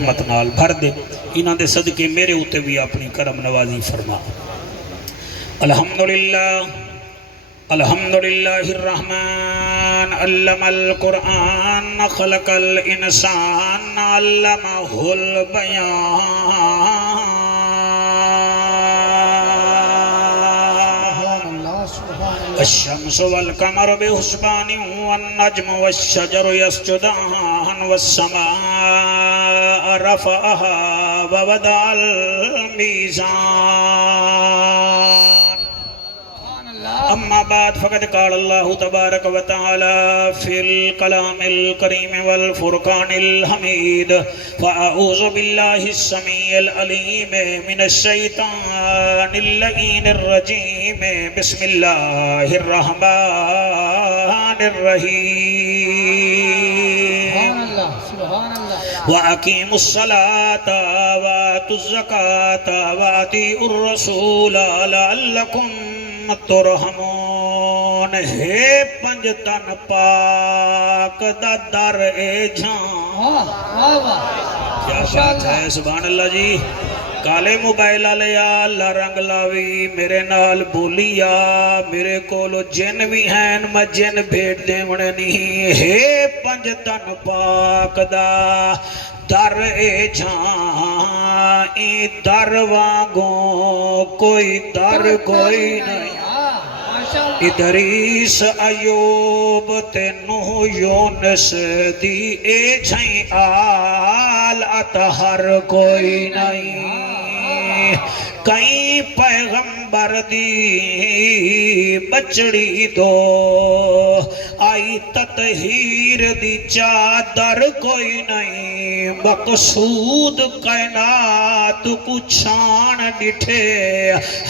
رحمت نال بھر دے انہاں دے صدقے میرے اوتے بھی اپنی کرم نوازی فرما الحمدللہ الرحمن علم القرآن خلق الانسان علمہ البیان الشمس والقمر بحسبان والنجم والشجر يسجدان والسماء رفعها ووضع الميزان اما بعد فقد قال الله تبارك وتعالى في الكلام الكريم والفرقان الحميد فأعوذ بالله السميع العليم من الشيطان اللعين الرجيم بسم الله الرحمن الرحيم وَأَقِيمُوا الصَّلَاةَ وَآتُوا الزَّكَاةَ وَأَطِيعُوا الرَّسُولَ لَعَلَّكُمْ ترحمون ہے پنج تن پاک دا در اے جان کیا بات ہے سبحان اللہ جی کالے موبائل آلیا اللہ رنگ لاوی میرے نال بولیا میرے کولو جن بھی ہیں میں جن بھیٹ دے مڑے نہیں ہے پنج تن پاک دا در اے جان ای در وانگوں کوئی در کوئی نہیں ادریس ایوب تے نوح یونس دی اے چھائیں آل اتہر کوئی نہیں کئی پیغمبر دی بچڑی دو آئی تطہیر دی چادر کوئی نہیں مقصود کائنات کو چھان ڈٹھے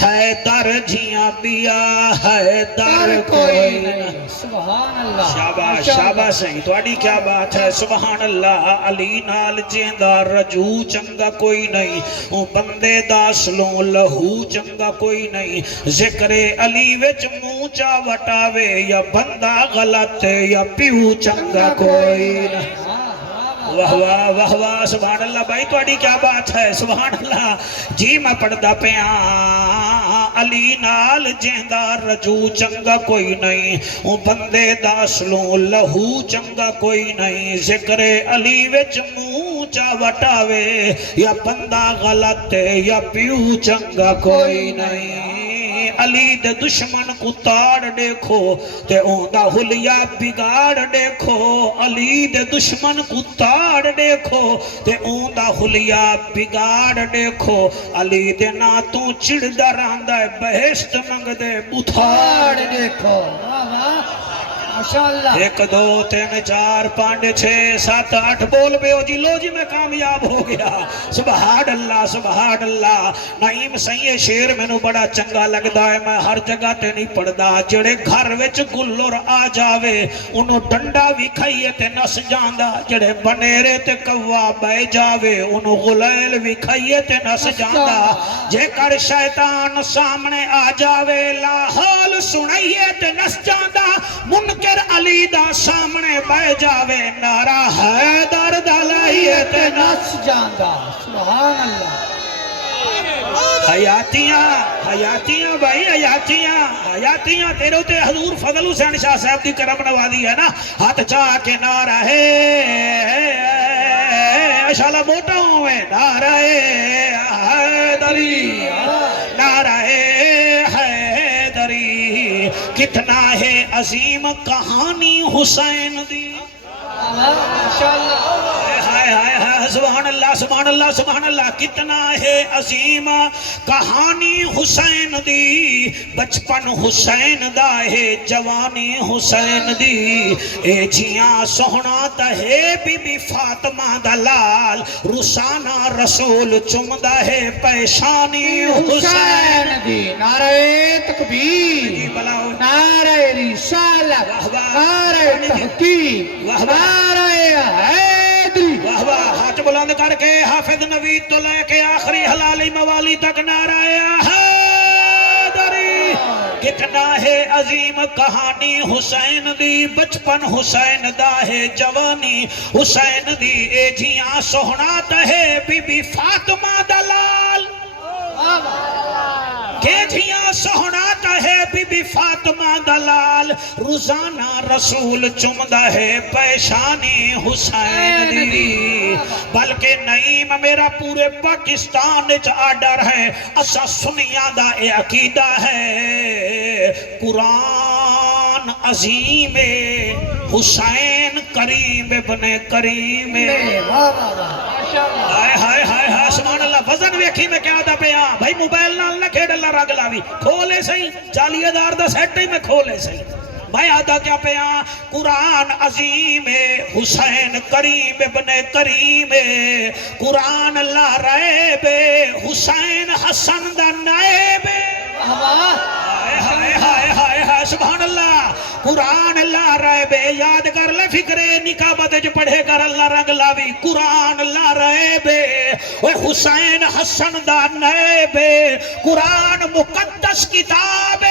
حیدر جیاں بیا حیدر کوئی نہیں سبحان اللہ شاباش شاباش ہیں توڑی کیا بات ہے سبحان اللہ علی نال جیندہ رجو چنگا کوئی نہیں بندے داسلوں لہو چنگا کوئی نہیں ذکر علی وچ مونچا وٹاوے یا بندہ غلط یا پیو چنگا کوئی نہیں واہ واہ واہ واہ سبحان اللہ بھائی توڑی کیا بات ہے سبحان اللہ جی میں پڑھدا پیاں علی نال جیندہ رجو چنگا کوئی نہیں بندے داسلوں لہو چنگا کوئی نہیں ذکر علی وچ مونچا وٹاوے یا بندہ غلط یا پیو چنگا کوئی نہیں علی دے دشمن کو تاڑ دیکھو تے اوندا حلیہ بگاڑ دیکھو علی دے دشمن کو تاڑ دیکھو تے اوندا حلیہ بگاڑ دیکھو علی دے نا تو چڑ دراندہ بہشت منگ دے بتھاڑ دیکھو ایک دو تین چار پانچ چھ سات آٹھ بول بے ہو جی لو جی میں کامیاب ہو گیا سبحان اللہ سبحان اللہ نعیم سہی شیر میں نو بڑا چنگا لگدا ہے میں ہر جگہ تے نہیں پڑھدا جڑے گھر وچ گلور آ جاوے انہوں ڈنڈا بھی کھائیے تے نس جاندہ جڑے بنیرے تے کوا بے جاوے انہوں غلیل بھی کھائیے تے نس جاندہ جے کر شیطان سامنے آ جاوے لا حال سنائیے تے نس جاندہ منکر علی دا سامنے بے جاوے نارا حیدر دلائیے تے نس جاندہ سبحان اللہ حیاتیاں بھائی حیاتیاں تیرے ہوتے حضور فضل حسین شاہ صاحب دی کرم نوازی ہے نا ہاتھ چاہ کے نعرہ ہے اشالہ موٹا ہوئے نعرہ حیدری نعرہ حیدری کتنا ہے عظیم کہانی حسین دی سبحان اللہ سبحان اللہ سبحان اللہ کتنا ہے عظیم کہانی حسین دی بچپن حسین دا ہے جوانی حسین دی اے جیاں سوہنا تا ہے بی بی فاطمہ دلال رسانہ رسول چمدہ ہے پیشانی حسین دی نعرہ تکبیر نعرہ رسالت نعرہ تحقیق نعرہ حیدری ہاتھ بلند کر کے حافظ نوید تو لے کے آخری حلالی موالی تک نعرہ حیدری کتنا ہے عظیم کہانی حسین دی بچپن حسین دا ہے جوانی حسین دی اے جیاں سہنات ہے بی بی فاطمہ دلال کہ جیاں سہنات ہے بی بی فاطمہ دلال روزانہ رسول چمدہ ہے پیشانی حسین دی بلکہ نعیم میرا پورے پاکستان چ آڈر ہے اسا سنیاں دا اے عقیدہ ہے قرآن عظیم حسین کریم ابن کریم ہائے ہائے ہائے ہائے سبحان اللہ وزن ویکھی میں کیا دا پیا بھائی موبائل نال نہ کھیڑ اللہ رگ لاوی کھولے سہی 40,000 دا سیٹ ہی میں کھولے سہی میں آدھا کیا پیا قرآن عظیم حسین کریم ابن کریم قرآن لا ریب حسین حسن دا نائب ہائے ہائے ہائے ہائے سبحان اللہ قرآن لا ریب یاد کر لے فکرے نکابت جو پڑھے کر اللہ رنگ لاوی قرآن لا ریب حسین حسن دا نائب قرآن مقدس کتاب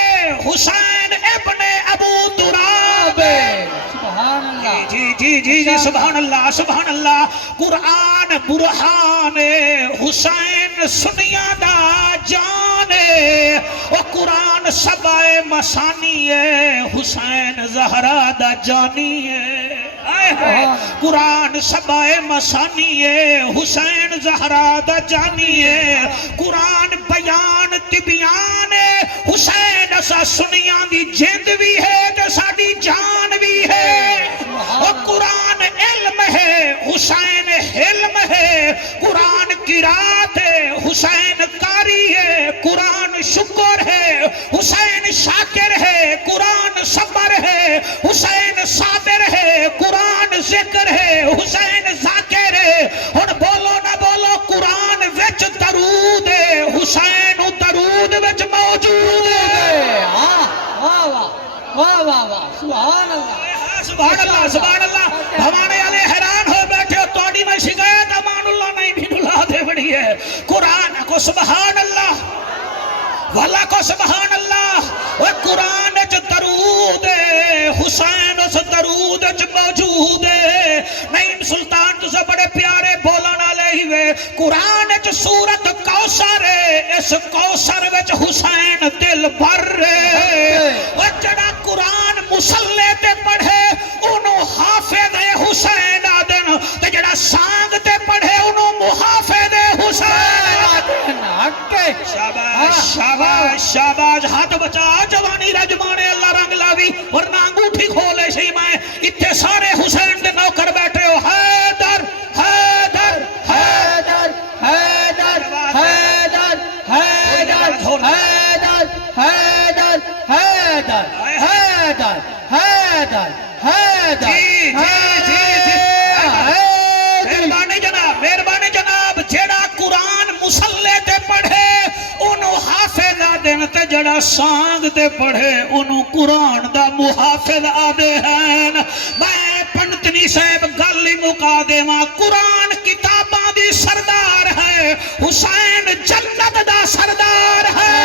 حسین ابن ابو تراب جی سبحان اللہ قرآن برہان حسین سنیاں دا جانے اور قرآن سبع مسانی حسین زہرا دا جانی قرآن سبع مسانی حسین زہرا دا جانی قرآن بیان تبیان حسین اسا سنیاں دی جند بھی ہے تو ساڑی جان بھی ہے اور قرآن علم ہے حسین حلم ہے قرآن قرات ہے حسین قاری ہے قرآن شکر ہے حسین شاکر ہے قرآن صبر ہے حسین صابر ہے قرآن ذکر ہے حسین ذاکر ہے اور بولو نہ بولو قرآن وچ درود ہے حسین درود وچ موجود ہے سبحان اللہ ہمارے علی حیران ہو بیٹھے ہو توڑی میں شکایت امان اللہ نہیں بھی نلا دے بڑی ہے قرآن کو سبحان اللہ والا کو سبحان اللہ وہ قرآن چ درود حسین اس درود چ موجود نعیم سلطان تو سے بڑے پیارے بولن والے ہی وے قرآن چ سورت کوثر اس کوثر وچ حسین دل بھر وہ جڑا قرآن مصلی تے پڑھے انہوں حافظ حسین آدن تے جڑا سانگ تے پڑھے انہوں محافظ حسین آدن شاباش شاباش شاباش ہاتھ بچا جوانی رجمانے اللہ رنگ لاوی ورنہ انگوٹھی کھولے سی میں اتنے سارے حسین دے نوکر بیٹھے ہو حیدر حیدر حیدر حیدر حیدر حیدر حیدر حیدر حیدر حیدر حیدر حیدر مہربانی جناب جیڑا قرآن مصلی تے پڑھے انہوں حافظ آدن تے جڑا سانگ تے پڑھے انہوں قرآن دا محافظ آدے ہیں میں پنڈتنی صاحب گلی مکا دے ماں قرآن کتاباں دی سردار ہے حسین جنت دا سردار ہے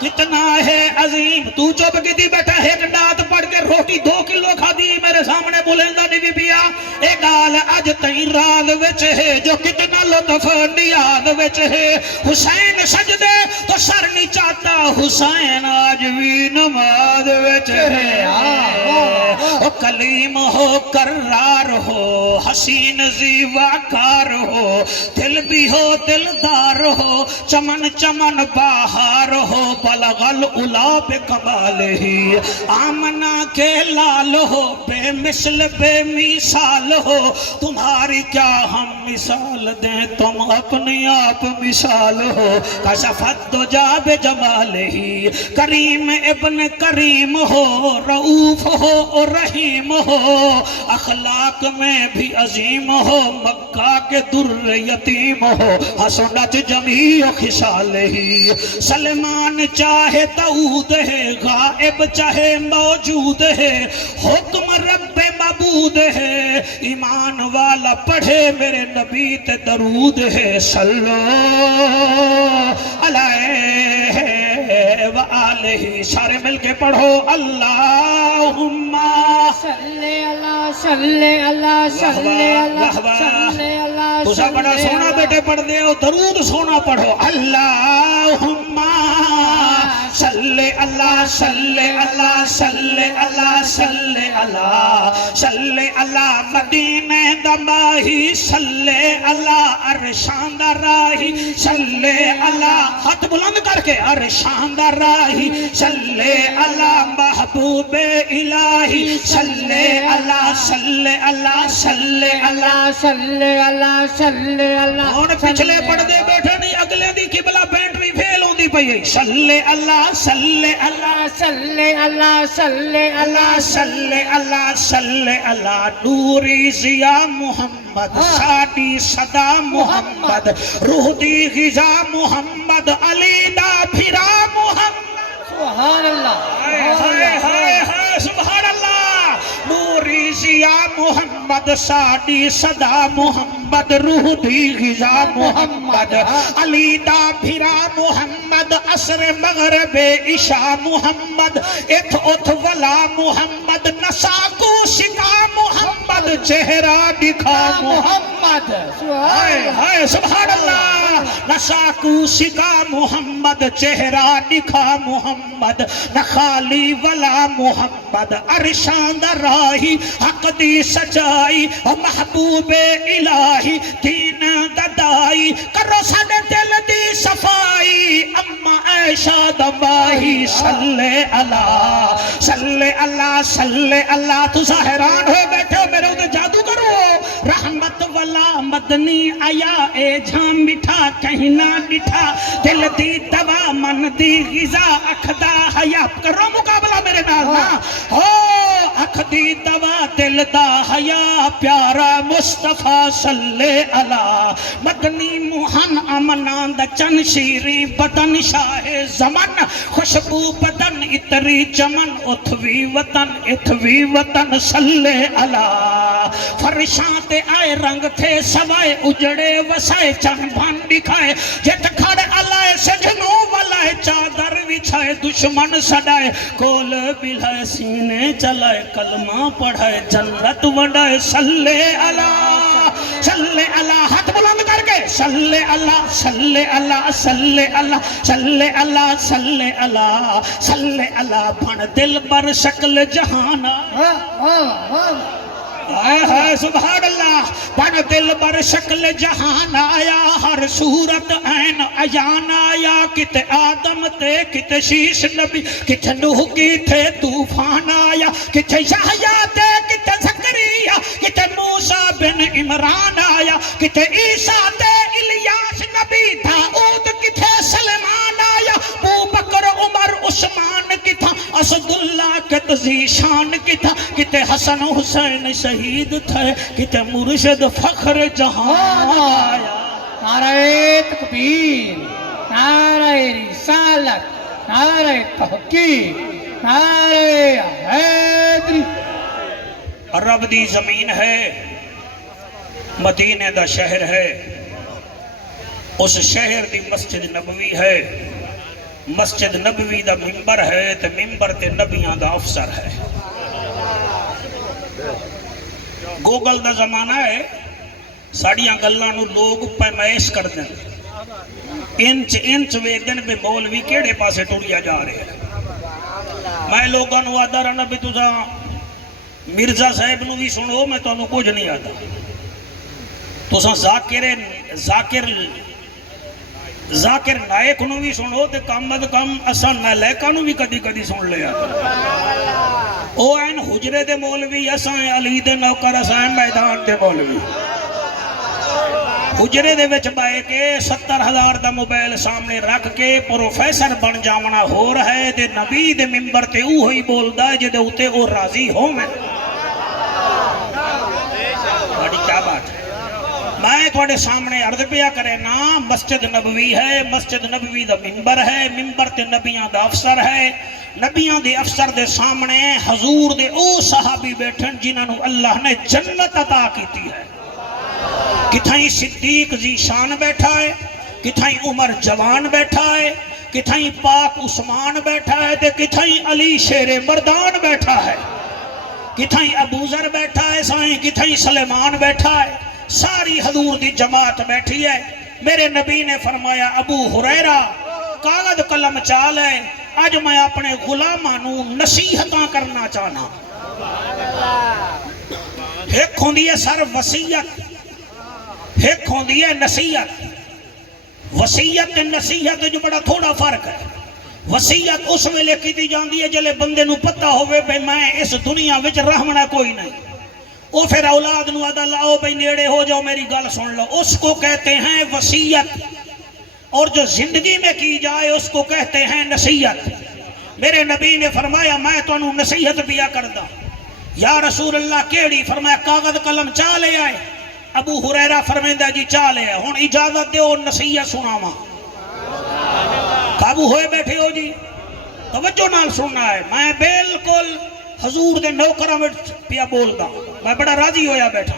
کتنا ہے عظیم تو چوب کی دی بیٹھا ایک نات پڑھ کے روٹی 2 کلو کھا دی میرے سامنے بولندہ نہیں بھی بیا ایک گال اج تئی رات وچ ہے جو کتنا لطف نیاد وچ ہے حسین سجدے تو سر نہیں چاہتا حسین آج بھی نماز وچ ہے کلیم ہو کرار ہو حسین زیواکار ہو دل بھی ہو دلدار ہو چمن چمن باہر ہو بلغل الا پہ کمال ہی آمنہ کے لال ہو بے مثل بے مثال ہو تمہاری کیا ہم مثال دیں تم اپنی آپ مثال ہو کشفت دو جاب جمال ہی کریم ابن کریم ہو رؤوف ہو اور رحیم ہو اخلاق میں بھی عظیم ہو مکہ کے در یتیم ہو حسنت جمیع خصال ہی سلمان چاہے داؤد ہے غائب چاہے موجود ہے حکم رب معبود ہے ایمان والا پڑھے میرے نبی تے درود ہے صلو علیہ وآلہ. سارے مل کے پڑھو اللہم صلی اللہ صلی اللہ صلی اللہ صلی اللہ. تسا بڑا سونا بیٹے پڑھ دے ہو، درود سونا پڑھو. اللہم صلی اللہ صلی اللہ صلی اللہ صلی اللہ صلی اللہ مدینہ دماہی صلی اللہ عرشان دا راہی صلی اللہ. ہاتھ بلند کر کے عرشان دا راہی صلی اللہ محبوب الہی صلی اللہ صلی اللہ صلی اللہ. صلی اللہ صلی اللہ. اور پچھلے پڑھ دے بیٹھے نہیں، اگلے دی قبلہ بیٹری فیل ہوندی پئی ہے. صلی اللہ صلی اللہ صلی اللہ صلی اللہ صلی اللہ صلی اللہ. نوری ضیا محمد، ساڈی صدا محمد، روح دی غذا محمد، علی دا پھرا محمد. سبحان اللہ. ہائے ہائے ہائے سبحان اللہ. نوری ضیا محمد، ساڈی صدا محمد، روح دی غذا محمد، علی دا پھرا محمد، عصر مغرب عشاء محمد، اتھ اتھ ولا محمد، نساکو شکا محمد، چہرہ دکھا محمد. ہائے ہائے سبحان اللہ. نساکو شکا محمد، چہرہ دکھا محمد، نخالی ولا محمد، عرشان دا راہی، حق دی سچائی، محبوب الہی، دین ددائی، کرو ساڈے دل دی صفائی، اما عائشہ دماہی. صلی اللہ صلی اللہ صلی اللہ. تسا حیران ہو بیٹھے ہو میرے ادھر جادو کرو. رحمت والا مدنی آیا اے جھام مٹھا کہیں نہ ڈٹھا، دل دی دوا من دی غذا اکھ دا حیا. کرو مقابلہ میرے نال نا. ہو اکھ دی دوا دل دا حیا، پیارا مصطفیٰ صلی اللہ. مدنی موہن امنان دا چن شیری بدن شاہ زمن، خوشبو بدن اتری چمن، اتھوی وطن صلی اللہ. فرشاں تے آئے رنگ تھے سوائے، اجڑے وسائے چن بھان دکھائے، جت کھڑ علائے سجنوں والائے، چادر وچھائے دشمن سڑائے، کول بلائے سینے چلائے، کلمہ پڑھائے جنت وڈائے. صلی اللہ صلی اللہ. ہاتھ بلند کر کے صلی اللہ صلی اللہ صلی اللہ صلی اللہ صلی اللہ صلی اللہ. بھن دل بر شکل جہانا، آئے سبحان اللہ. بن دل بر شکل جہان آیا، ہر صورت عین عیان آیا. کتے آدم تے کتے شیش نبی، کتے نوح کی تھے طوفان آیا، کتے یحییٰ تے کتے زکریا، کتے موسیٰ بن عمران آیا، کتے عیسیٰ تے الیاس نبی، داؤد کتے سلیمان آیا، ابو بکر عمر عثمان کی تھا، اسد اللہ کت ذیشان کی تھا، کتے حسن حسین شہید تھے، کتے مرشد فخر جہان آیا. نعرہ تکبیر، نعرہ رسالت، نعرہ تحقیق، نعرہ حیدری. رب دی زمین ہے، مدینہ دا شہر ہے، اس شہر دی مسجد نبوی ہے، مسجد نبوی دا ممبر ہے، تے ممبر تے نبیاں دا افسر ہے. گوگل دا زمانہ ہے، ساڑیاں گلاں نو لوگ پیمائش کر دیں، انچ ویدن بے مولوی کیڑے پاسے ٹوریا جا رہے ہیں. میں لوگاں نو آدھا رہنا بھی تُسا مرزا صاحب نو بھی سنو، میں تو انہوں کچھ نہیں آتا. تُسا ذاکر نائک نو بھی سنو، تے کم از کم اساں نالیکاں نو بھی کدی کدی سن لیا. او این حجرے دے مولوی، اساں علی دے نوکر، اساں میدان دے مولوی. حجرے دے وچ بائے کے 70,000 دا موبائل سامنے رکھ کے پروفیسر بن جاونا ہو رہا ہے، تے نبی دے ممبر تے اوہی بولدا ہے جدے اوتے او راضی ہو. میں بڑی کیا بات ہے. میں تھوڑے سامنے عرض پیا کرے نا، مسجد نبوی ہے، مسجد نبوی دا ممبر ہے، ممبر تے نبیاں دا افسر ہے. نبیاں دے افسر دے سامنے حضور دے او صحابی بیٹھن جنہاں نو اللہ نے جنت عطا کیتی ہے. کتھائیں صدیق ذی شان بیٹھا ہے، کتھائیں عمر جوان بیٹھا ہے، کتھائیں پاک عثمان بیٹھا ہے تے کتھائیں علی شیر مردان بیٹھا ہے، کتھائیں ابو ذر بیٹھا ہے سائیں، کتھائیں سلیمان بیٹھا ہے، ساری حضور دی جماعت بیٹھی ہے۔ میرے نبی نے فرمایا ابو ہریرہ کاغذ قلم چال ہے، آج میں اپنے غلامانو نصیحتاں کرنا چاہنا۔ ایک ہوندی ہے سر وصیت، ایک ہوندی ہے نصیحت۔ وصیت تے نصیحت جو بڑا تھوڑا فرق ہے۔ وصیت اس ویلے کی دی جاندی ہے جلے بندے نو پتہ ہوئے بے میں اس دنیا وچ رحمنا کوئی نہیں، او پھر اولاد نو آدھا لاؤ بھئی نیڑے ہو جاؤ میری گل سن لو، اس کو کہتے ہیں وصیت۔ اور جو زندگی میں کی جائے اس کو کہتے ہیں نصیحت۔ میرے نبی نے فرمایا میں تو انہوں نصیحت بیا کردہ۔ یا رسول اللہ کیڑی؟ فرمایا کاغذ قلم چاہ لے آئے۔ ابو ہریرہ فرمیندہ جی چاہ لے آئے، ہون اجازت دے ہو نصیحت سناما۔ قابو ہوئے بیٹھے ہو جی، توجہ نال سننا ہے، میں بالکل حضور دے نوکرہ میں پیا بول دا، میں بڑا راضی ہویا بیٹھا،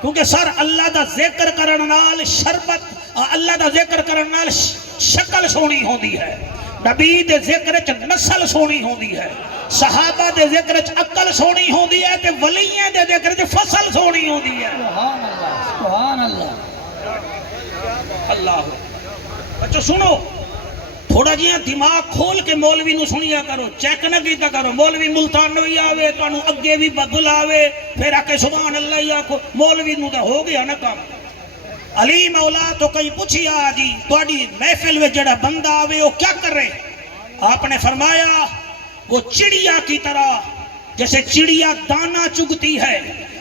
کیونکہ سر اللہ دا ذکر کرن نال شربت، اللہ دا ذکر کرن نال شکل سونی ہوندی ہے، نبی دے ذکر چ نسل سونی ہوندی ہے، صحابہ دے ذکر چ عقل سونی ہوندی ہے، تے ولیاں دے ذکر چ فصل سونی ہوندی ہے۔ سبحان اللہ، سبحان اللہ۔ اللہ بچو سنو، تھوڑا جیاں دماغ کھول کے مولوی نو سنیا کرو، چیک نہ کیتا کرو۔ مولوی ملتانوی آوے تو انہوں اگے بھی بدل آوے، پھر آکے سبحان اللہ یا کو مولوی نو دا ہو گیا نا کام۔ علی مولا تو کہیں پوچھی آجی توڑی محفل میں جڑا بندہ آوے وہ کیا کر رہے؟ آپ نے فرمایا وہ چڑیا کی طرح، جیسے چڑیا دانا چگتی ہے،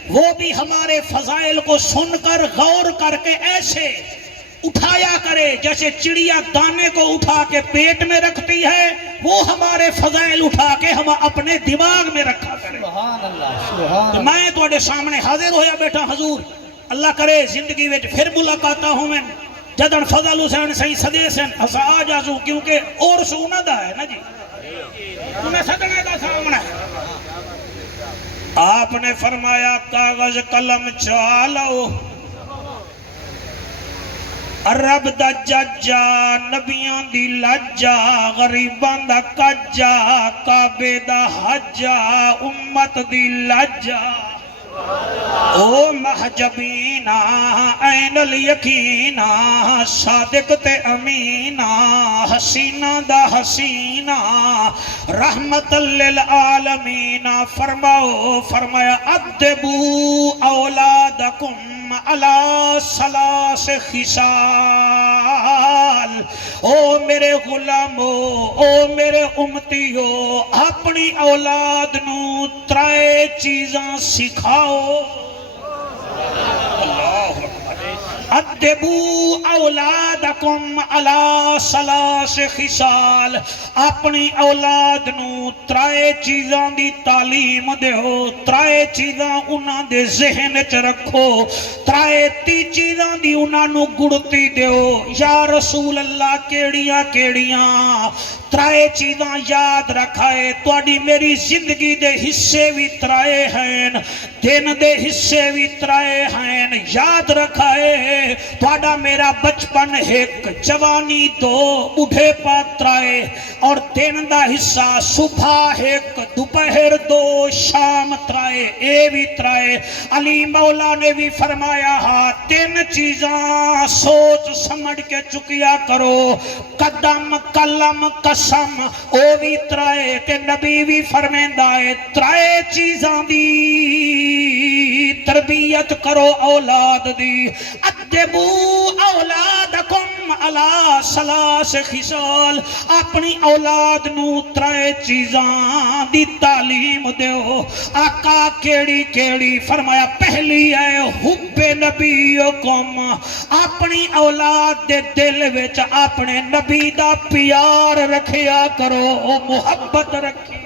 وہ بھی ہمارے فضائل کو سن کر غور کر کے ایسے اٹھایا کرے جیسے چڑیا دانے کو اٹھا کے پیٹ میں رکھتی ہے، وہ ہمارے فضائل اٹھا کے ہم اپنے دماغ میں رکھا کرے۔ سبحان اللہ، سبحان اللہ۔ میں توڑے سامنے حاضر ہویا بیٹھا حضور، اللہ کرے زندگی ویچ پھر ملاقاتہ ہوں میں جدن فضل حسین صحیح صدے سے ہسا آ جاسوں، کیونکہ اور سونا دا ہے نا جی، انہیں صدنے دا سامنے۔ آپ نے فرمایا کاغذ قلم چالو، عرب دا ججا، نبیان دی لجا، غریبان دا کجا، کعبے دا حجا، امت دی لجا، او محجبینا این الیقینا، صادق تے امینا، حسینہ دا حسینہ، رحمت للعالمین۔ فرمایا ادبو اولادکم علی ثلاث خصال، او میرے غلامو، او میرے امتیو، اپنی اولاد نو ترائے چیزاں سکھاؤ۔ ادبو اولادکم علی ثلاث خصال، اپنی اولاد نو ترائے چیزاں دی تعلیم دیو، ترائے چیزاں انہاں دے ذہن چ رکھو، ترائے تی چیزاں دی انہاں نو گڑتی دیو۔ یا رسول اللہ کیڑیاں کیڑیاں ترائے چیزاں یاد رکھائے، توڑی میری زندگی دے حصے بھی ترائے ہیں، دن دے حصے بھی ترائے ہیں، یاد رکھائے توڑا میرا بچپن ایک، جوانی دو، بڑھے پا ترائے، اور دن دا حصہ صبح ایک، دوپہر دو، شام ترائے، اے بھی ترائے۔ علی مولا نے بھی فرمایا ہاں تین چیزاں سوچ سمجھ کے چکیا کرو، قدم قلم قسم، او بھی ترائے، تے نبی بھی فرمیندہ ہے ترائے چیزاں دی تربیت کرو اولاد دی۔ ادبو اولادکم علی ثلاث خصال، اپنی اولاد نو ترائے چیزاں دی تعلیم دیو۔ آقا کیڑی کیڑی؟ فرمایا پہلی ہے حب نبیکم، اپنی اولاد دے دل وچ اپنے نبی دا پیار رکھیا کرو، محبت رکھی۔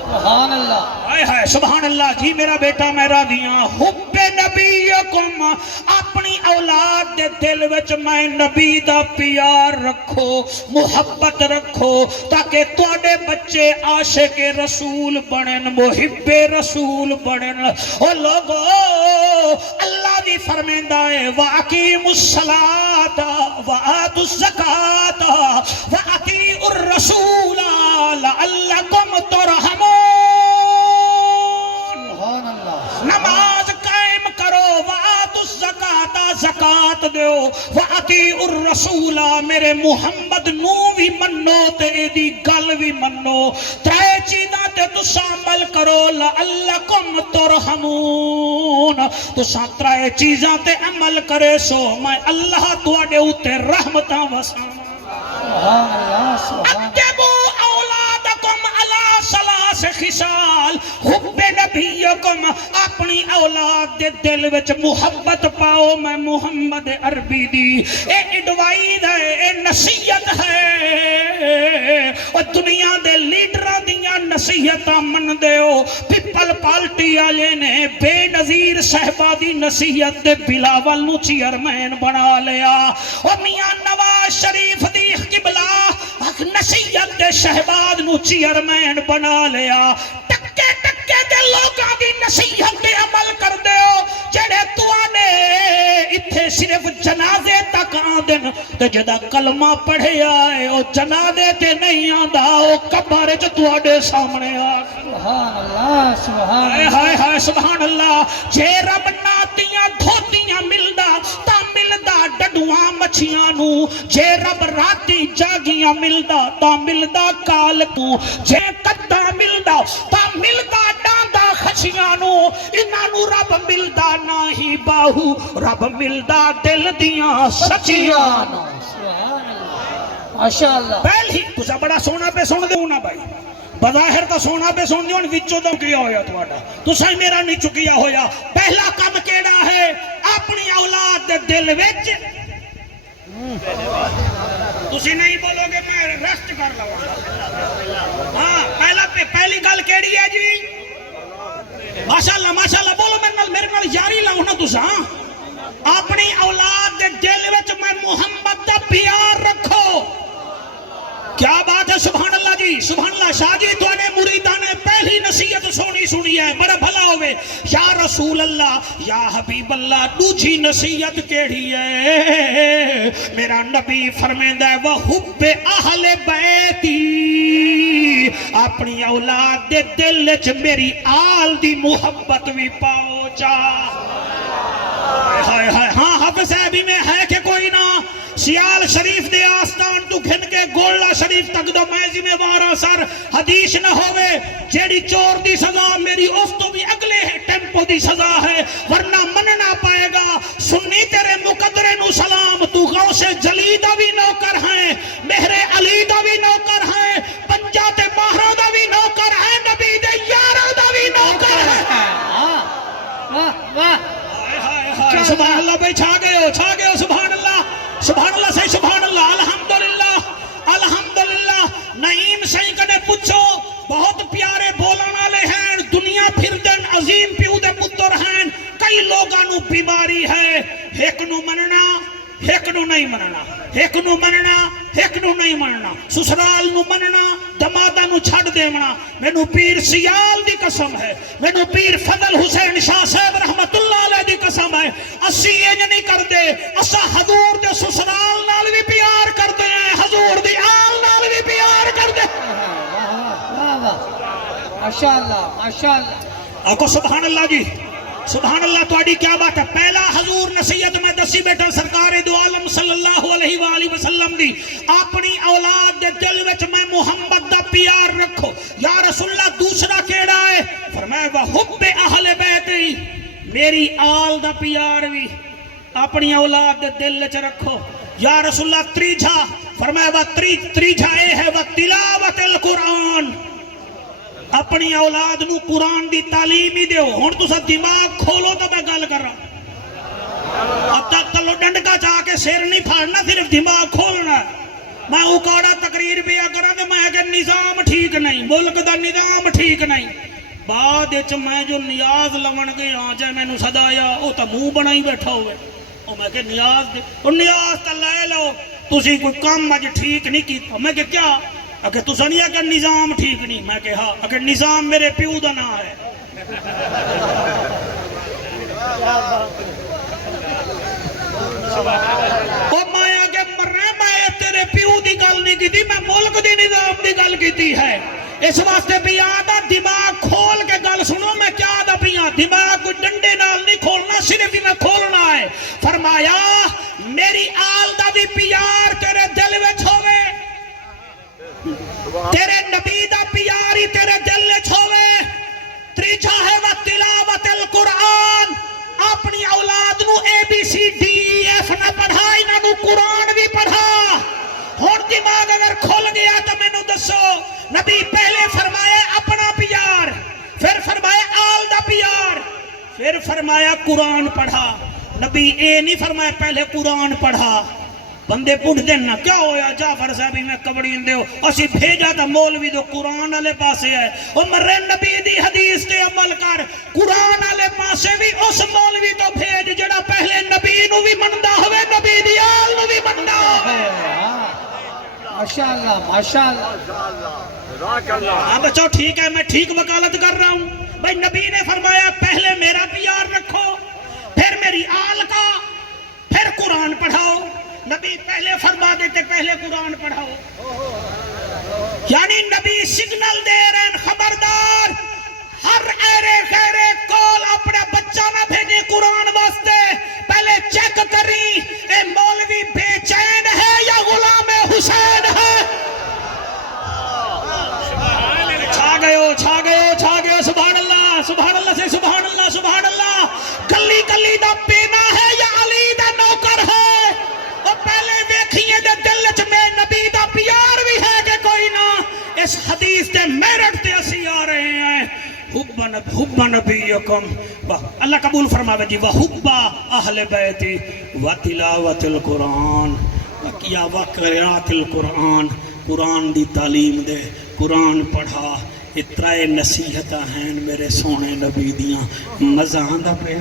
سبحان اللہ، آئے ہائے سبحان اللہ جی میرا بیٹا میرا دیاں۔ حب نبیکم، اپنی اولاد دے دل وچ میں نبی دا پیار رکھو، محبت رکھو، تاکہ توڑے بچے عاشق رسول بنن، محب رسول بنن۔ او لوگو اللہ بھی فرمیندہ ہے وَأَقِيمُوا الصَّلَاةَ وَآتُوا الزَّكَاةَ وَأَطِيعُوا ترحمون. سبحان اللہ. نماز قائم کرو. وآتوا الزکات، زکات دیو. وَأَطِیعُوا الرَّسُولَ، میرے محمد نو بھی منو تے دی گل بھی منو. ترے چیزاں تے تساں عمل کرو. لَعَلَّکُمْ تُرْحَمُونَ، تساں ترے چیزاں تے عمل کرے سو میں اللہ تواڈے اوتے رحمتاں وساواں. سبحان اللہ. سبحان ادبوا اولادکم علی ثلاث خصال. حب نبیکم، اپنی اولاد دے دل وچ محبت پاؤ. میں محمد عربی دی اے ایڈوائز ہے، اے نصیحت ہے. اور دنیا دے لیڈراں دیاں نصیحتاں من دیو. پیپل پارٹی والے نے بے نظیر صاحبہ دی نصیحت دے بلاول نو چیئرمین بنا لیا. اور میاں نواز شریف دی قبلہ نصیحت دے شہباز نو چیئرمین بنا لیا. ٹکے ٹکے دے لوگاں دی نصیحت دے عمل کر دیو. جڑے توانے اتھے صرف جنازے تک آندن تے جدا کلمہ پڑھیا ہے او جنازے تے نہیں آندا، او قبر وچ تواڈے سامنے آ. سبحان اللہ. سبحان ہائے ہائے ہائے سبحان اللہ. جے رب ناتیاں دھوتیاں ملدا تا ملدا ڈڈواں مچھیاں نو. جے رب راتی جاگیاں ملدا تا ملدا کال کو. جے کدا ملدا تا ملدا ڈاندا خچیاں نو. انہاں نو رب ملدا نہ ہی باہو، رب ملدا دل دیاں سچیاں نو. سبحان اللہ. ماشاء اللہ. پہلی تسا بڑا سونا پہ سن دیو نا بھائی. بظاہر تو سونا پہ سن دیو، وچوں تو کیا ہویا تواڈا؟ تساں میرا نہیں چکیا ہویا. پہلا کام کیڑا ہے؟ اپنی اولاد دے دل وچ. تسی نہیں بولو گے میں ریسٹ کر لواں. ہاں پہلی گل کیڑی ہے جی؟ ماشاءاللہ ماشاءاللہ بولو میرے نال یاری لاؤ نا تساں. اپنی اولاد دے دل وچ میں محمد دا پیار رکھو. کیا بات ہے. سبحان اللہ جی. سبحان اللہ. شاہ جی توانے مریداں نے پہلی نصیحت سنی ہے. بڑا بھلا ہوئے. یا رسول اللہ، یا حبیب اللہ. دوجی نصیحت کیڑی ہے؟ میرا نبی فرمیندہ ہے وَحُبِّ اہل بیتی، اپنی اولاد دے دل وچ میری آل دی محبت بھی پاؤ جا. ہاں حافظ صاحبی میں ہے کہ کوئی نہ. سیال شریف دے آستان تو گھن کے گولڈا شریف تک دو میں ذمہ وارا سر. حدیث نہ ہوئے جیڑی چور دی سزا میری اس تو بھی اگلے ٹیمپو دی سزا ہے، ورنہ مننا پائے گا. سنی تیرے مقدرے نو سلام. تو غوث جلی دا بھی نوکر ہیں، مہر علی دا بھی نوکر ہیں، پنجا تے ماہرہ دا بھی نوکر ہیں، نبی دے یارہ دا بھی نوکر ہیں. واہ واہ. سبحان اللہ بھائی. چھا گئے ہو سبحان اللہ. سبحان اللہ صحیح. سبحان اللہ. الحمدللہ الحمدللہ. نعیم صحیح کنے پوچھو بہت پیارے بولن والے ہیں، دنیا پھر دن عظیم پیو دے پتر ہیں. کئی لوگاں نو بیماری ہے، ایک نو مننا ایک نو نہیں مننا، ایک نو مننا ایک نو نہیں مننا، سسرال نو مننا دمادہ نو چھڑ دیونا. مینو پیر سیال دی قسم ہے، مینو پیر فضل حسین شاہ صاحب رحمت اللہ علیہ دی قسم ہے. اسی یہ نہیں کر دے، اسا حضور دے سسرال نال بھی پیار کر دے ہیں، حضور دی آل نال بھی پیار کر دے. ماشاءاللہ ماشاءاللہ. آکو سبحان اللہ جی. سبحان اللہ. تواڈی کیا بات ہے. پہلا حضور نصیحت میں دسی بیٹھا سرکار دو عالم صلی اللہ علیہ وآلہ وسلم دی. اپنی اولاد دے دل وچ میں محمد دا پیار رکھو. یا رسول اللہ دوسرا کیڑا ہے؟ فرمایا وَحُبِّ اہل بیتی، میری آل دا پیار بھی اپنی اولاد دے دل وچ رکھو. یا رسول اللہ تریجھا فرمایا تریجھا اے ہے وَتِلَاوَةِ القرآن، اپنی اولاد نو قرآن دی تعلیم ہی دیو. ہن تسا دماغ کھولو تو میں گل کر رہا. اب تک تلو ڈنڈکا چاہ کے سیر نہیں پھاڑنا، صرف دماغ کھولنا. میں اکاڑا تقریر پہ کرا تو میں کہ نظام ٹھیک نہیں، ملک دا نظام ٹھیک نہیں. بعد وچ میں جو نیاز لون گیا جے مینوں صدایا او تا منہ بنائی بیٹھا ہوئے. او میں کہ نیاز دے او نیاز تا لے لو، تسی کوئی کام اج ٹھیک نہیں کیتا. میں کہ کیا؟ اگر تسا نہیں اگر نظام ٹھیک نہیں. میں کہ ہاں اگر نظام میرے پیو دا نہ ہے. او میں اگر مرنا میں تیرے پیو دی گل نہیں کی تھی، میں ملک دی نظام دی گل کی تھی ہے. اس واسطے بھی آدھا دماغ کھول کے گل سنو میں کیا آدھا پیا دماغ کوئی ڈنڈے نال نہیں کھولنا صرف ہی میں کھولنا ہے فرمایا میری آل دا بھی پیار تیرے دل وچ ہوے تیرے نبی دا پیار ہی تیرے دل وچ ہوے تیجا ہے و تلاوت القرآن اپنی اولاد نو اے بی سی ڈی ایف نہ پڑھا انہاں نو قرآن بھی پڑھا ہن دماغ اگر کھل گیا تو مینوں دسو نبی پہلے فرمایا اپنا پیار پھر فرمایا آل دا پیار پھر فرمایا قرآن پڑھا نبی اے نہیں فرمایا پہلے قرآن پڑھا بندے پوچھ دینا کیا ہویا جعفر صاحبی میں کبڑی اندے ہو اسی بھیجا تھا مولوی دو قرآن والے پاسے ہے عمر نبی دی حدیث تے عمل کر قرآن والے پاسے بھی اس مولوی تو بھیج جڑا پہلے نبی نو بھی مندا ہوئے نبی دی آل نو بھی مندا ہوئے ماشاءاللہ ماشاءاللہ ہاں بچو ٹھیک ہے میں ٹھیک وکالت کر رہا ہوں بھائی نبی نے فرمایا پہلے میرا پیار رکھو پھر میری آل کا پھر قرآن پڑھاؤ نبی پہلے فرما دیتے پہلے قرآن پڑھاؤ یعنی نبی سگنل دے رہے ہیں خبردار ہر ایرے خیرے کول اپنے بچہ نہ بھیجے قرآن واسطے پہلے چیک کری اے مولوی بے چین ہے یا غلام حسین ہے چھا گئے سبحان اللہ سے سبحان اللہ گلی گلی دا پینا ہے یا علی دا نوکر ہے اور پہلے ویکھیے دے دل چ میں نبی دا پیار بھی ہے کہ کوئی نہ اس حدیث دے میرٹ تے اسی آ رہے ہیں حب نبیکم اللہ قبول فرماوے جی وحب اہل بیتی وتلاوت القرآن وکیا وقرات القرآن قرآن دی تعلیم دے قرآن پڑھا اترائے نصیحتاں ہیں میرے سونے نبی دیاں مزہ آندا پیا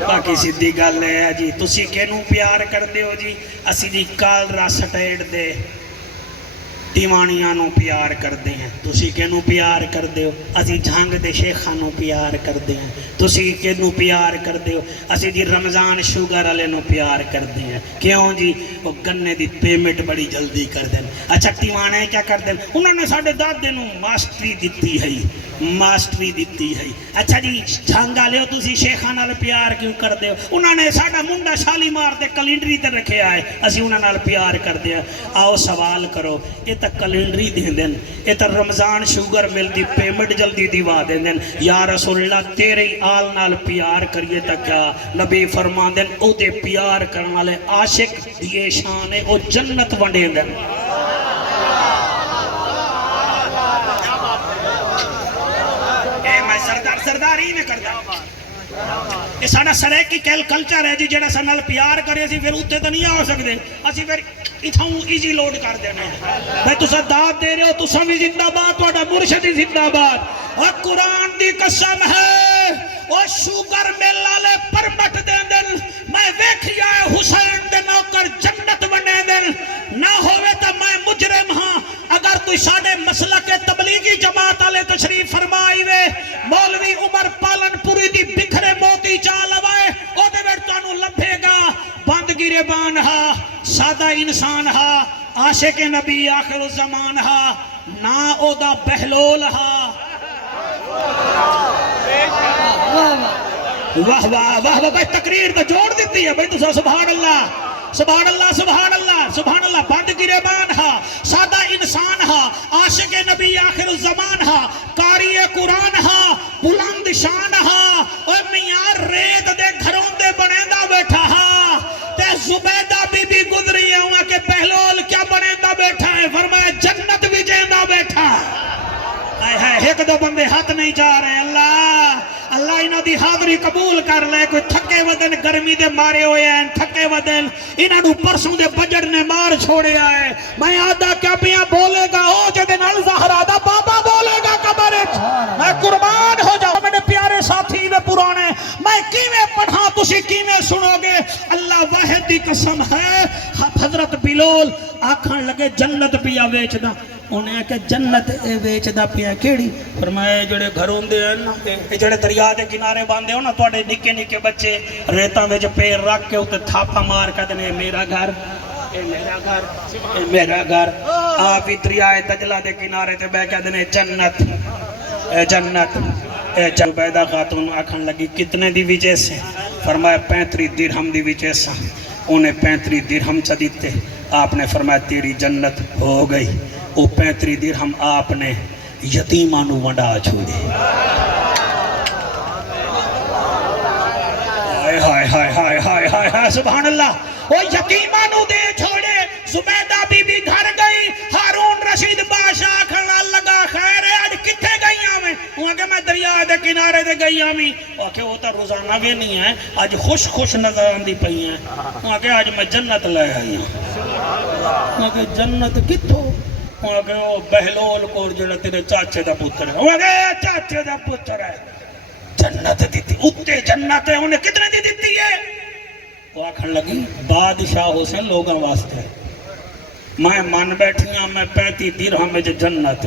باقی سیدھی گل ہے جی تسی کینوں پیار کردے ہو جی اسی جی کالرا سٹیٹ دے دیوانیاں نو پیار کردے ہیں تسی کینوں پیار کردے ہو اسی جھنگ دے شیخاں نو پیار کردے ہیں تسی کینوں پیار کردے ہو اسی جی رمضان شوگر والے نو پیار کردے ہیں کیوں جی وہ گنے دی پیمنٹ بڑی جلدی کر دین اچھا دیوانے کیا کر دین انہوں نے ساڈے دادے نو ماسٹری دتی ہے اچھا جی جھنگ والے ہو تسی شیخاں نال پیار کیوں کردے ہو انہوں نے ساڈا منڈا شالیمار تے کیلنڈری تے رکھے آئے اسی انہاں نال پیار کردے ہیں آؤ سوال کرو یہ تا کیلنڈری دین دین یہ تا رمضان شوگر مل دی پیمنٹ جلدی دیوا دین دین یا رسول اللہ تیرے آل نال پیار کریے تا کیا نبی فرمان دین او دے پیار کرنے والے عاشق دیے شان ہے او جنت ونڈے دین سردار ہی میں کردا یہ ساڑا سریکی کلچر ہے جی جڑا سا نال پیار کرے اسی پھر اتے تو نہیں آ سکتے اسی پھر اتھاؤں ایزی لوڈ کر دینا بھائی تسا داد دے رہے ہو تسا بھی زندہ باد تھوڑا مرشد زندہ باد اور قرآن دی قسم ہے اور شوگر میلا لے پرمٹ دے دن میں ویکھیا ہے حسین دے نوکر جنت بنے دن نہ ہوئے تو میں مجرم ہاں اگر تو ساڑے مسلک تبلیغی جماعت آلے تشریف فرمائی وے مولوی عمر پالن پوری دی بکھرے موتی چال آوائے او دے بیٹ تو انو لبھے گا بند گریبان ہا سادہ انسان ہا عاشق نبی آخر الزمان ہا نا او دا بہلول ہا واہ واہ واہ بھائی تقریر تو جوڑ دیتی ہے بھائی تو سبحان اللہ سبحان اللہ سبحان اللہ سبحان اللہ بند گریبان ہا سادہ انسان ہا عاشق نبی آخر الزمان ہا قاری قرآن ہا بلند شان ہا اور میاں ریت دے گھروں دے بنیندہ بیٹھا ہا تے زبیدہ بی بی گزری ہے وہاں کے پہلول کیا بنیندہ بیٹھا ہے فرمایا جنت بھی جیندہ بیٹھا ایک دو بندے ہاتھ نہیں جا رہے اللہ انہوں دی حاضری قبول کر لے کوئی تھکے ودن گرمی دے مارے ہوئے ہیں تھکے ودن انہوں پرسوں دے بجڑ نے مار چھوڑے آئے میں آدھا کیا پیاں بولے گا او جدے نال زہرا دا بابا بولے گا قبرت میں قربان ہو جاؤں میرے پیارے ساتھی میں پرانے میں کیویں پڑھا تسی کیویں سنو گے اللہ واحد دی قسم ہے حضرت بلال آکھاں لگے جنت پیا ویچدا انہیں کہ جنت ویچدا پیا کیڑی فرمایا جڑے گھروں دے ہیں جڑے دریا دے کنارے باندھے ہو نا تواڈے نکے نکے بچے ریتاں وچ پیر رکھ کے اوتے تھاپا مار کے دے میرا گھر اے میرا گھر آپ ہی دریائے دجلہ دے کنارے تے بے کہتے ہیں جنت اے جنت اے عبیدہ خاتون آکھن لگی کتنے دی وجہ سے فرمایا 35 درہم دی وجہ سے انہیں 35 درہم چا دیتے آپ نے فرمایا تیری جنت ہو گئی وہ 35 درہم آپ نے یتیمانو ونڈا چھوڑے ہائے ہائے ہائے ہائے ہائے ہائے ہائے سبحان اللہ وہ یتیمانو دے چھوڑے زبیدہ بی بی گھر گئی ہارون رشید بادشاہ کھڑا لگا خیر ہے آج کتھے گئی آمیں وہاں کہ میں دریا دے کنارے دے گئی آمیں وہاں کہ وہ تا روزانہ بھی نہیں ہے آج خوش خوش نظر آندی پئی ہیں وہاں کہ آج میں جنت لے آئی ہوں وہاں کہ جنت کتھو وہاں کہ وہ بہلول کو جڑا تیرے چاچے دا پتر ہے وہاں کہ چاچے دا پتر ہے جنت دیتی اتے جنت ہے انہیں کتنے دی دیتی ہے وہ آکھن لگی بادشاہ حسین لوگاں واسطے میں مان بیٹھیاں میں 35 درہم میں جنت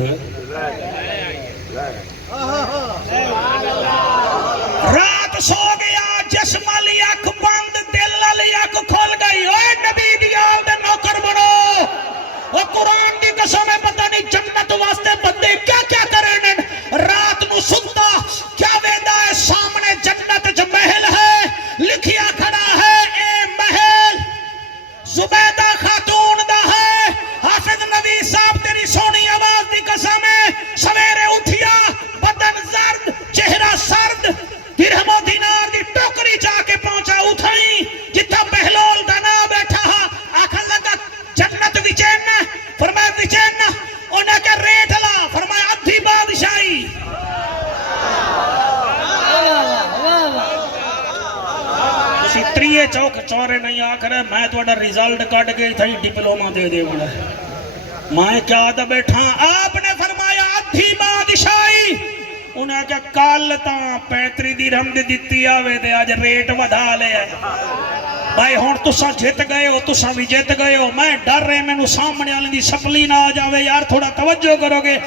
رات سو گیا جسم علی اکھ بند دل علی اکھ کھول گئی اوے نبی دیال دے نوکر بنو وہ قرآن کی قسم ہے پتہ نہیں جنت واسطے بندے کیا کیا کریں رات نو سنتا کیا ویندہ ہے سامنے جنت جو محل ہے لکھیا کھڑا ہے اے محل زبیدہ خاتون دا ہے حافظ نبی صاحب تیری سونی آواز دی قسم ہے سویرے اٹھیا بدن زرد چہرہ سرد درہم و دینار دی ٹوکری جا کے پہنچا اٹھائیں جتھا بہلول دنا بیٹھا آکھن لگا جنت وچین فرمایا وچین انہیں کہ ریٹ لا فرمایا ادھی بادشاہی اسی تریے چوک چورے نہیں آکھرے میں تو اڈا ریزالٹ کٹ گئی تھا ڈپلومہ دے دے بڑا میں کیا دا بیٹھا آپ نے فرمایا ادھی بادشاہی انہیں کہ کال تاں 35 درہم دی دیتی آوے دے آج ریٹ ودھا لے بھائی ہون تسا جت گئے ہو تسا بھی جت گئے ہو میں ڈر رہے میں نو سامنے آلیں دی سپلی نہ آ جاوے یار تھوڑا توجہ کرو گے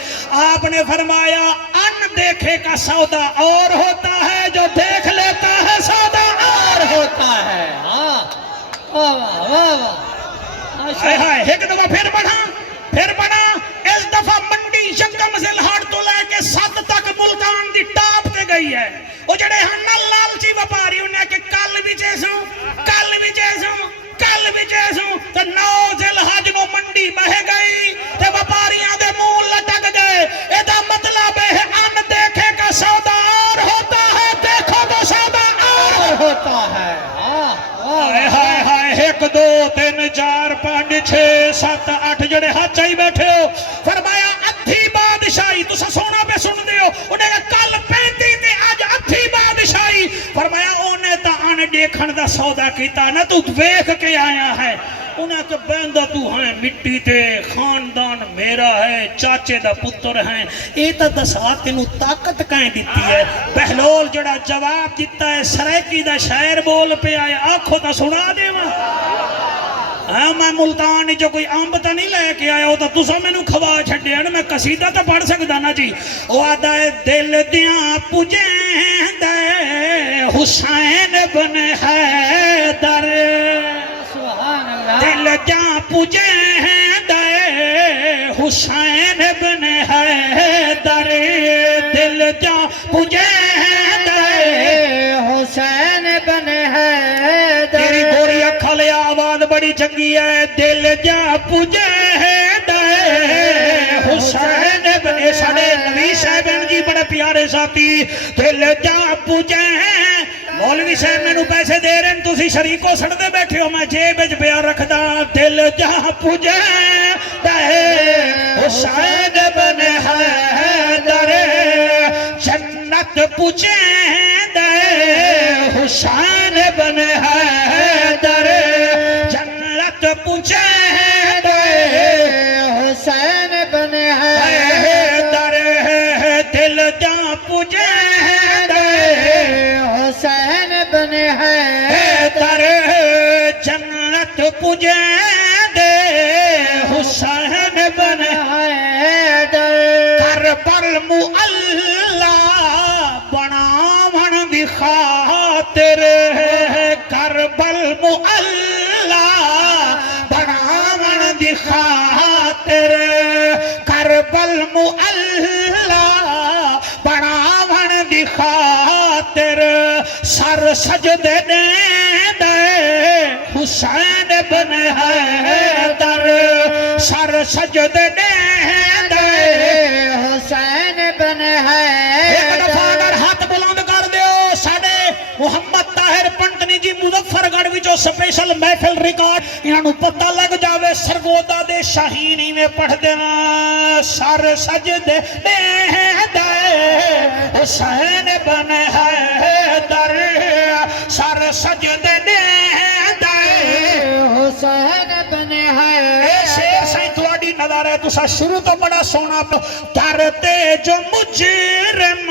آپ نے فرمایا ان دیکھے کا سودا اور ہوتا ہے جو دیکھ لیتا ہے سودا اور ہوتا ہے ایک دفعہ پھر بڑھا اس دفعہ منڈی یکم ذی الحج تو لے کے 7 تک ملتان دی ٹاپ تے گئی ہے وہ جڑے ہن لالچی وپاری انہیں کہ کل بھی جیسوں تو 9 ذی الحج نو منڈی بہ گئی تے وپاریاں دے منہ لٹک گئے ادا مطلب ہے ان دیکھے کا سودا اور ہوتا ہے دیکھو تو سودا اور ہوتا ہے ہائے ہائے ہائے 1 2 3 4 5 6 7 8 جڑے ہاتھ چاہی بیٹھے ہو فرمایا ادھی بادشاہی تو سونا پہ سن دے ہو انہیں کل 35 تے آج ادھی بادشاہی فرمایا انہیں تا آنے دیکھن دا سودا کیتا نا تو دیکھ کے آیا ہے انہیں کہ بندہ تو ہیں مٹی تے خاندان میرا ہے چاچے دا پتر ہیں ایتا دسات انہوں طاقت کہیں دیتی ہے بہلول جڑا جواب دیتا ہے سریکی دا شاعر بول پہ آئے آنکھوں تا سنا دے ہاں میں ملتان جو کوئی آمب تا نہیں لے کے آیا ہوتا تو سو میں نو کھوا چھڑے ہیں میں قصیدہ تا پڑھ سکتا نا جی وعدہ دل دیاں پجیں دے حسین بن حیدر دل دیاں پجیں دے حسین بن حیدر دل دیاں پجیں دے حسین بن حیدر تیری گوری اکھل آواز بڑی چنگی ہے دل جا پجے دے حسین بن ساڑے نبی صاحبین جی بڑے پیارے ساتھی دل جا پجے مولوی صاحب میں نو پیسے دے رہے ہیں تو سی شریکو سڑ دے بیٹھے ہو میں جیب بیار رکھ دا دل جا پجے دے حسین بن حیدر جنت پجے دے حسین بن حیدر جنت پجے دے حسین بن حیدر دل جا پجے دے حسین بن حیدر جنت پجے دے حسین بن حیدر کربل معلا بناون دی خاطر کربل معلا بناون سجدے دے حسین بن حیدر سر سجدے دے حسین بن ایک دفعہ حیدر اگر ہاتھ بلند کر دیو ساڑے محمد طاہر پنٹنی جی مظفر گڑھ وچوں سپیشل محفل ریکارڈ انہاں نوں پتہ لگ جاوے سرگودا دے شاہینی میں پڑھ دیواں سر سجدے دے حسین بن حیدر سر سجدے دے حسین بن اے حیدر شیر سے تھوڑی نظر ہے تسا شروع تو بڑا سونا کرتے جو مجرم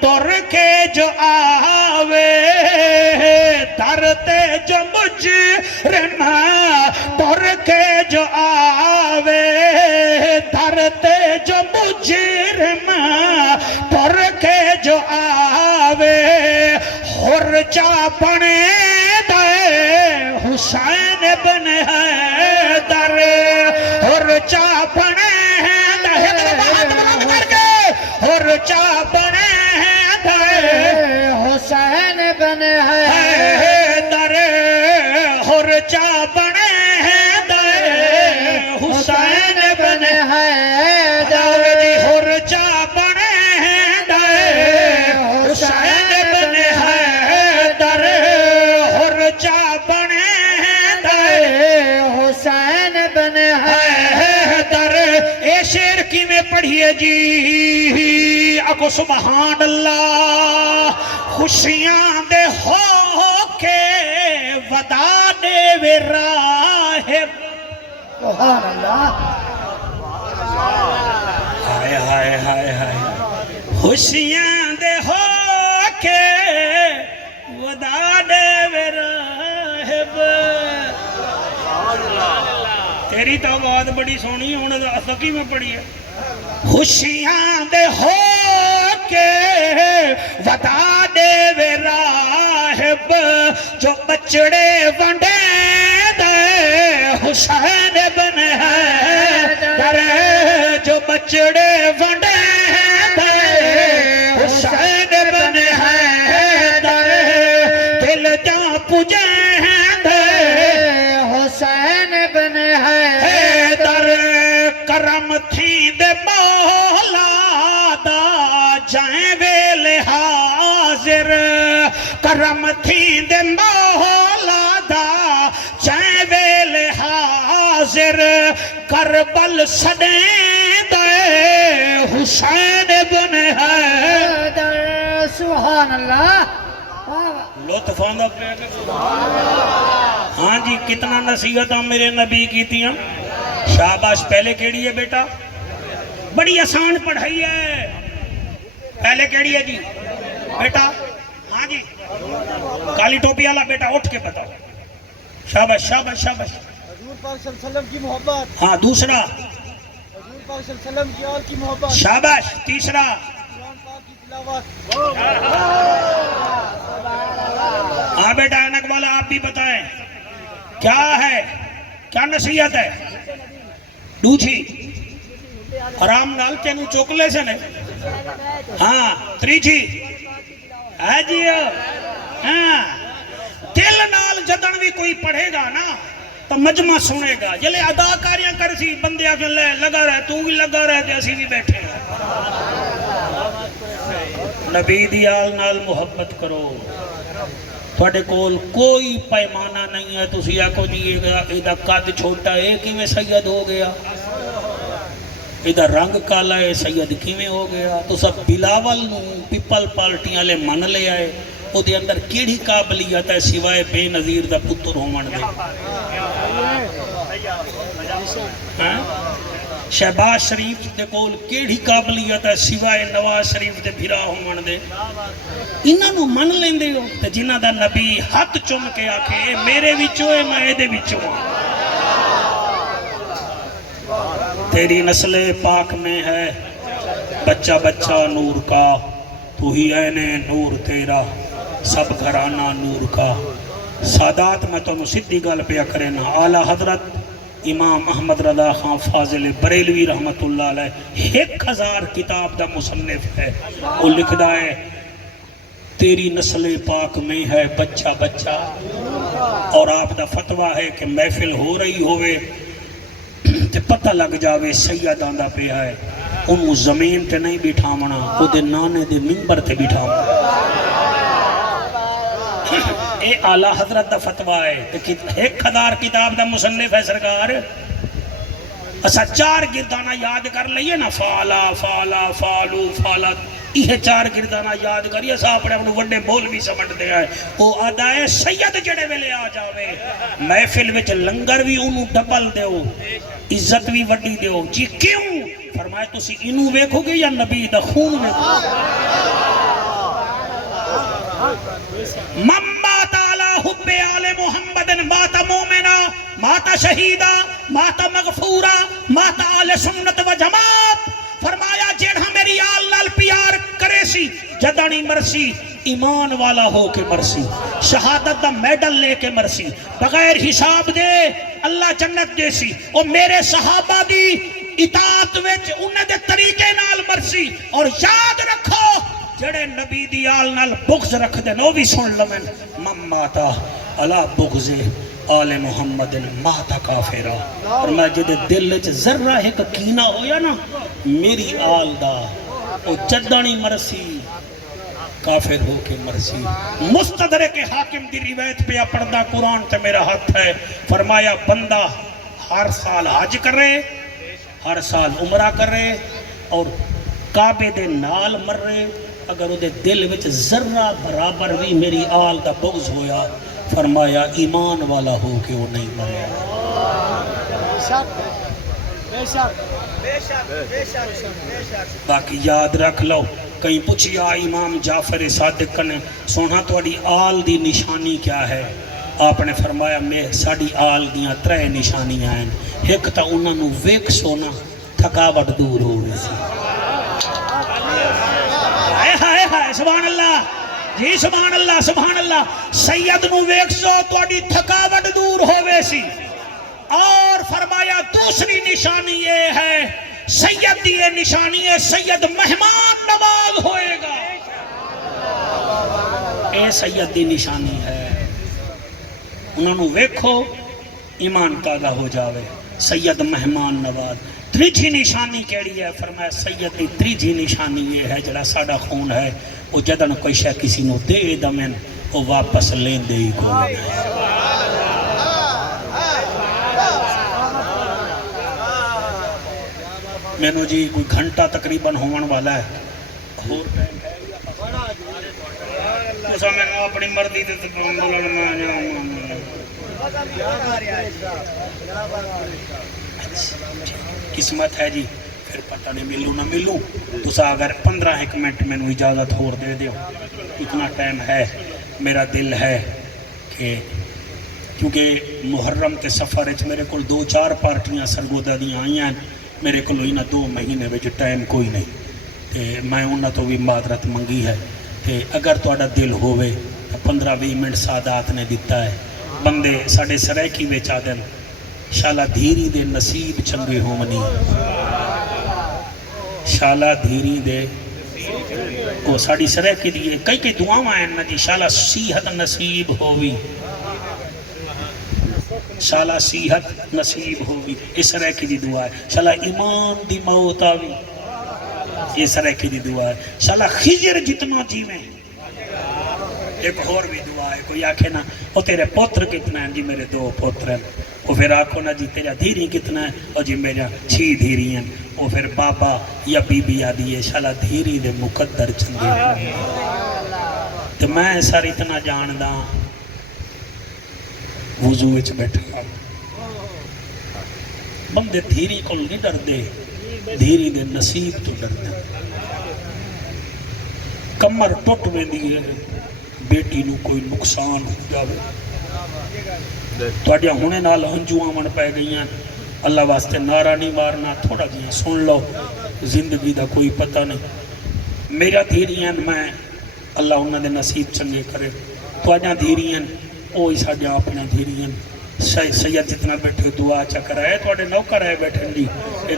ٹر کے جو آوے ترتے جو مجرم ٹر کے جو آوے ترتے جو مجرم ٹر کے جو آوے ہر چا بنے دے حسین بن حیدر ہر چا بنے دے ہر چا بنے دے حسین بن حیدر حیدر ہر چا بنے دے حسین بن حیدر ہر چا بنے دے حسین بن حیدر ہر چا بنے دے حسین بن حیدر اے شیر کی میں پڑھیے جی اکو سبحان اللہ خوشیاں دے ہو کے ودا دے وے راہب سبحان اللہ ہائے ہائے ہائے ہائے خوشیاں دے ہو کے ودا دے وے راہب تیری تو بات بڑی سونی ہونے سکی میں پڑھی ہے خوشیاں دے ہو کے ودا دے وے راہب جو بچڑے ونڈے دے حسین بن حیدر جو بچڑے ونڈے دے حسین بن حیدر دل جا پجے دے حسین بن حیدر حیدر کرم تھی دے مولا دا جائیں ویل حاضر کرم تھی دے مولا دا جائیں ویل حاضر کربل سڑیں دے حسین بن حیدر سبحان اللہ لطف آندہ پہ ہاں جی کتنا نصیحت میرے نبی کی تیاں شاباش پہلے کیڑی ہے بیٹا بڑی آسان پڑھائی ہے پہلے کیڑی ہے جی بیٹا ہاں جی کالی ٹوپی والا بیٹا اٹھ کے بتاؤ شاباش شاباش شاباش حضور پاک صلی اللہ علیہ وسلم کی محبت ہاں دوسرا حضور پاک صلی اللہ علیہ وسلم کی آل کی محبت شاباش تیسرا قرآن پاک کی تلاوت ہاں بیٹا اینک والا آپ بھی بتائیں کیا ہے کیا نصیحت ہے دوچھی آرام نال تینو چوکلے سے نے ہاں تریچھی ہے جی ہاں دل نال جدن بھی کوئی پڑھے گا نا تو مجمع سنے گا جلے اداکاریاں کر سی بندیاں کے لے لگا رہے تو بھی لگا رہے تے اسی بھی بیٹھے ہیں نبی دی آل نال محبت کرو تھوڑے کول کوئی پیمانہ نہیں ہے تسی آکو جی ایدہ قد چھوٹا ہے کیویں سید ہو گیا ایدہ رنگ کالا ہے سید کیویں ہو گیا تو سب بلاول نو پیپل پارٹیاں لے من لے آئے او دے اندر کیڑی قابلیت ہے سوائے بے نظیر دا پتر ہومن دے شہباز شریف دے کول کیڑی قابلیت ہے سوائے نواز شریف دے بھرا ہومن دے انہاں نو من لیندے ہو تے جنہاں دا نبی ہاتھ چوم کے آکھے اے میرے وچوں اے میں دے وچوں تیری نسل پاک میں ہے بچہ بچہ نور کا تو ہی عین نور تیرا سب گھرانہ نور کا سادات میں تو سدھی گل پیا کرے نا اعلیٰ حضرت امام احمد رضا خان فاضل بریلوی رحمت اللہ علیہ 1000 کتاب دا مصنف ہے وہ لکھدا ہے تیری نسل پاک میں ہے بچہ بچہ، اور آپ دا فتویٰ ہے کہ محفل ہو رہی ہوئے تے پتہ لگ جاوے سید آندا پہ ہے، انہوں زمین تے نہیں بٹھاونا، او دے نانے دے منبر تے بٹھاونا۔ اے اعلیٰ حضرت دا فتویٰ ہے۔ ایک ہزار کتاب دا مصنف ہے سرکار، اسا 4 گردانہ یاد کر لئیے نا، فالا فالا فالو فالت، یہ 4 گردانہ یاد کریے، اسا اپنے انہوں وڈے بول بھی سمجھ دے آئے۔ وہ آدھا ہے سید جڑے ویلے آ جاوے، محفل وچ لنگر بھی انہوں ڈبل دیو، عزت بھی وڈی دیو۔ جی کیوں؟ فرمائے تسی انہوں ویکھو گے یا نبی دا خون ویکھو گے؟ مات علی حب آل محمد مات مومنا مات شہیدہ مات مغفورہ مات آل سنت و جماعت۔ فرمایا جیڑا میری آل نال پیار کرے سی جدانی مرسی، ایمان والا ہو کے مرسی، شہادت دا میڈل لے کے مرسی، بغیر حساب دے اللہ جنت دے سی، اور میرے صحابہ دی اطاعت وچ انہیں دے طریقے نال مرسی۔ اور یاد رکھو جڑے نبی دی آل نال بغض رکھ دے نو بھی سن لمن، مماتا علا بغض آل محمد ماتا کافرہ۔ اور میں جدے دل وچ ذرہ ایک کینہ ہویا نا میری آل دا، او جدانی مرسی کافر ہو کے مرسی۔ مستدرک حاکم دی روایت پہ پردہ قرآن تے میرا ہاتھ ہے، فرمایا بندہ ہر سال حج کرے، ہر سال عمرہ کرے، اور کعبے دے نال مرے، اگر وہ دل وچ ذرہ برابر بھی میری آل دا بغض ہویا، فرمایا ایمان والا ہو کے وہ نہیں مرے۔ باقی یاد رکھ لو، کہیں پوچھیا امام جعفر صادق نے سونا توڑی آل دی نشانی کیا ہے؟ آپ نے فرمایا میں ساڑی آل دیاں 3 نشانیاں ہیں، ایک تا انہوں نے ویک سونا تھکاوٹ دور ہوئے سی۔ سبحان اللہ جی، سبحان اللہ سبحان اللہ۔ سید نو ویک سو توڑی تھکاوٹ دور ہوئے سی۔ اور فرمایا دوسری نشانی یہ ہے، سید دی نشانی ہے سید مہمان نواز ہوئے گا، اے سید دی نشانی ہے۔ انہوں نے ویکھو ایمان تازہ ہو جاوے، سید مہمان نواز۔ تریجی نشانی کیڑی ہے؟ فرمایا سید دی تریجی نشانی یہ ہے جڑا ساڑا خون ہے وہ جدن کوئی شے کسی نو دے دمن وہ واپس لین دے ہی کوئی نہیں۔ میں نو جی کوئی گھنٹہ تقریباً ہونے والا ہے، اور ٹائم ہے اسا میں نو اپنی مردی تے بولن میں قسمت ہے جی، پھر پتہ نہیں ملوں نہ ملوں، تو سا اگر 15 منٹ میں نو اجازت ہور دے دیو، اتنا ٹائم ہے۔ میرا دل ہے کہ کیونکہ محرم کے سفر اچ میرے کل 2-4 پارٹیاں سرگودہ دیاں آئی ہیں، میرے کو انہاں 2 مہینے وچ ٹائم کوئی نہیں، تے میں انہاں تو بھی معذرت منگی ہے، تے اگر تہاڈا دل ہووے 15-20 منٹ سادات نے دیتا ہے۔ بندے ساڈے سرائکی وچ آدن شالا دھیری دے نصیب چنگے ہونی، شالا دھیری دے وہ ساڑی سرائکی دیئے کئی دعاواں ہیں نا جی، شالا صحت نصیب ہووی، شالا صحت نصیب ہووی، اس سرائکی دی دعا ہے۔ شالا ایمان دی موت آوی، یہ سرائکی دی دعا ہے۔ شالا خضر جتنا جیویں، ایک اور بھی دعا ہے، کوئی آکھے نا وہ تیرے پوتر کتنا ہیں؟ جی میرے 2 پوتر ہیں۔ وہ پھر آکھو نا جی تیرا دھیری کتنا ہے؟ اور جی میرا 6 دھیری ہیں۔ وہ پھر بابا یا بی بی آدھی ہے شالا دھیری دے مقدر چندے ہیں۔ تو میں سر اتنا جاندہ وضو وچ بیٹھا، بندے دھیری کو نہیں ڈر دے، دھیری دے نصیب تو ڈر دے۔ کمر ٹوٹ میں دیئے بیٹی نو کوئی نقصان ہو جاوے، توڑیا ہونے نال ہنجو آمن پہ گئی ہیں، اللہ واسطے نعرہ نہیں مارنا، تھوڑا جی سن لو، زندگی دا کوئی پتہ نہیں۔ میرا دھیری ہیں میں اللہ انہوں نے نصیب چنگے کرے، توڑیا دھیری ہیں اوہی ساڑیا اپنا دھیری ہیں، سید جتنا بیٹھے دعا چا کرائے تھوڑے نوکر آئے بیٹھے جی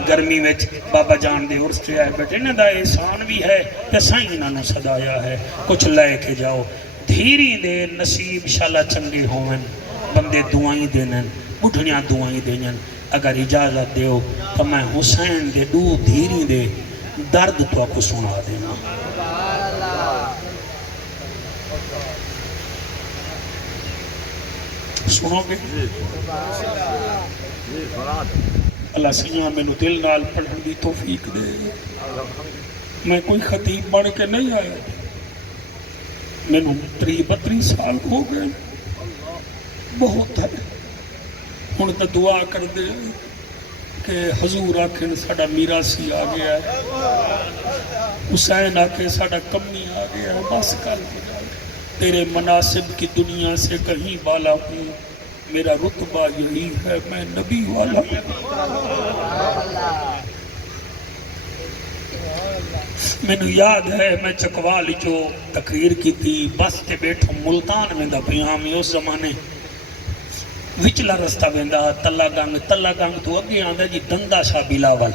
گرمی میں بابا جان دے عرس تے آئے بیٹھے انہاں دا احسان بھی ہے تے سائیں انہاں نوں صدایا ہے کچھ لے کے جاؤ دھیری دے نصیب شالا چنگے ہوون بندے دعائیں دینن بڑھڑیاں دعائیں دینن اگر اجازت دیو تو میں حسین دے دو دھیری دے درد تو کو سنا دینا سنو گے اللہ سیاں میں نو دل نال پڑھن دی توفیق دے میں کوئی خطیب بن کے نہیں آیا میں نو 32 سال ہو گئے بہت ہے ہن تو دعا کر دے کہ حضور آکھن ساڑا میراسی آ گیا ہے حسین آکھے ساڑا کمی آ گیا ہے بس کر دیا تیرے مناسب کی دنیا سے کہیں بالا ہوں میرا رتبہ یہی ہے میں نبی والا ہوں میں نو یاد ہے میں چکوالی جو تقریر کی تھی بس تے بیٹھا ملتان میں دا پیامی اس زمانے وچلا رستہ بیندا تلا گنگ تو اگے آندا جی دندا شاہ بلاول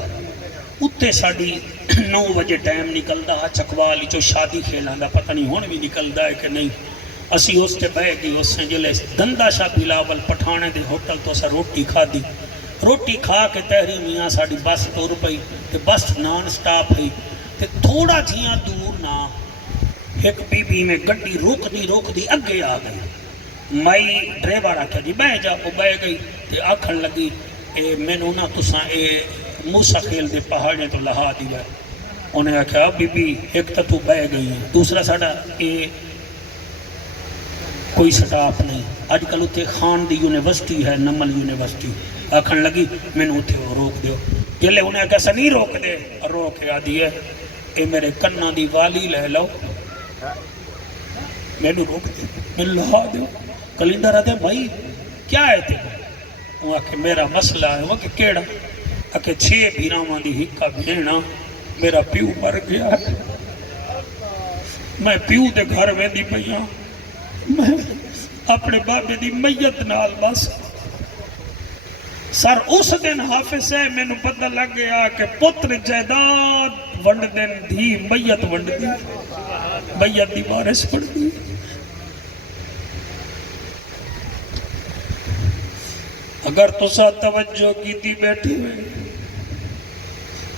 اتے ساڑی 9 بجے ٹائم نکلدا چکوال جو شادی کھیلاندا پتہ نہیں ہون بھی نکلدا ہے کہ نہیں اسی اس تے بہ گئی اس سے جلے دندا شاہ بلاول پٹھانے دے ہوٹل تو اسا روٹی کھا دی روٹی کھا کے تحری میاں ساڑی بس ٹر پئی تے بس نان سٹاپ ہوئی تے تھوڑا جیاں دور نہ ایک بی بی میں گڈی روک دی اگے آ گئی مائی ڈرائیور آکھیا جی بہ جا وہ بہ گئی تے آکھن لگی میں نو نا تساں موسیٰ خیل دے پہاڑے تو لہا دی ہے انہیں آکھیا بی بی ایک تو بہ گئی ہے دوسرا ساڑا کوئی سٹاپ نہیں آج کل اتے خان دی یونیورسٹی ہے نمل یونیورسٹی آکھن لگی میں نو اتے روک دیو جلے انہیں آکھیا سا نہیں روک دے روک آدھی ہے اے میرے کنہ دی والی لے لو میں نو روک دے میں لہا دیو کلندر آدھے بھائی کیا ہے تے وہ آکھے میرا مسئلہ ہے وہ کہ کیڑا آکھے 6 بھیراواں دی ہکا بھینا میرا پیو مر گیا ہے میں پیو دے گھر ویندی پئیاں میں اپنے بابے دی میت نال بس سر اس دن حافظ ہے میں نو پتہ لگ گیا کہ پتر جائیداد ونڈ دن دھی میت ونڈ دی میت دی وارث پڑ دی اگر تسا توجہ کی تھی بیٹھی ہوئے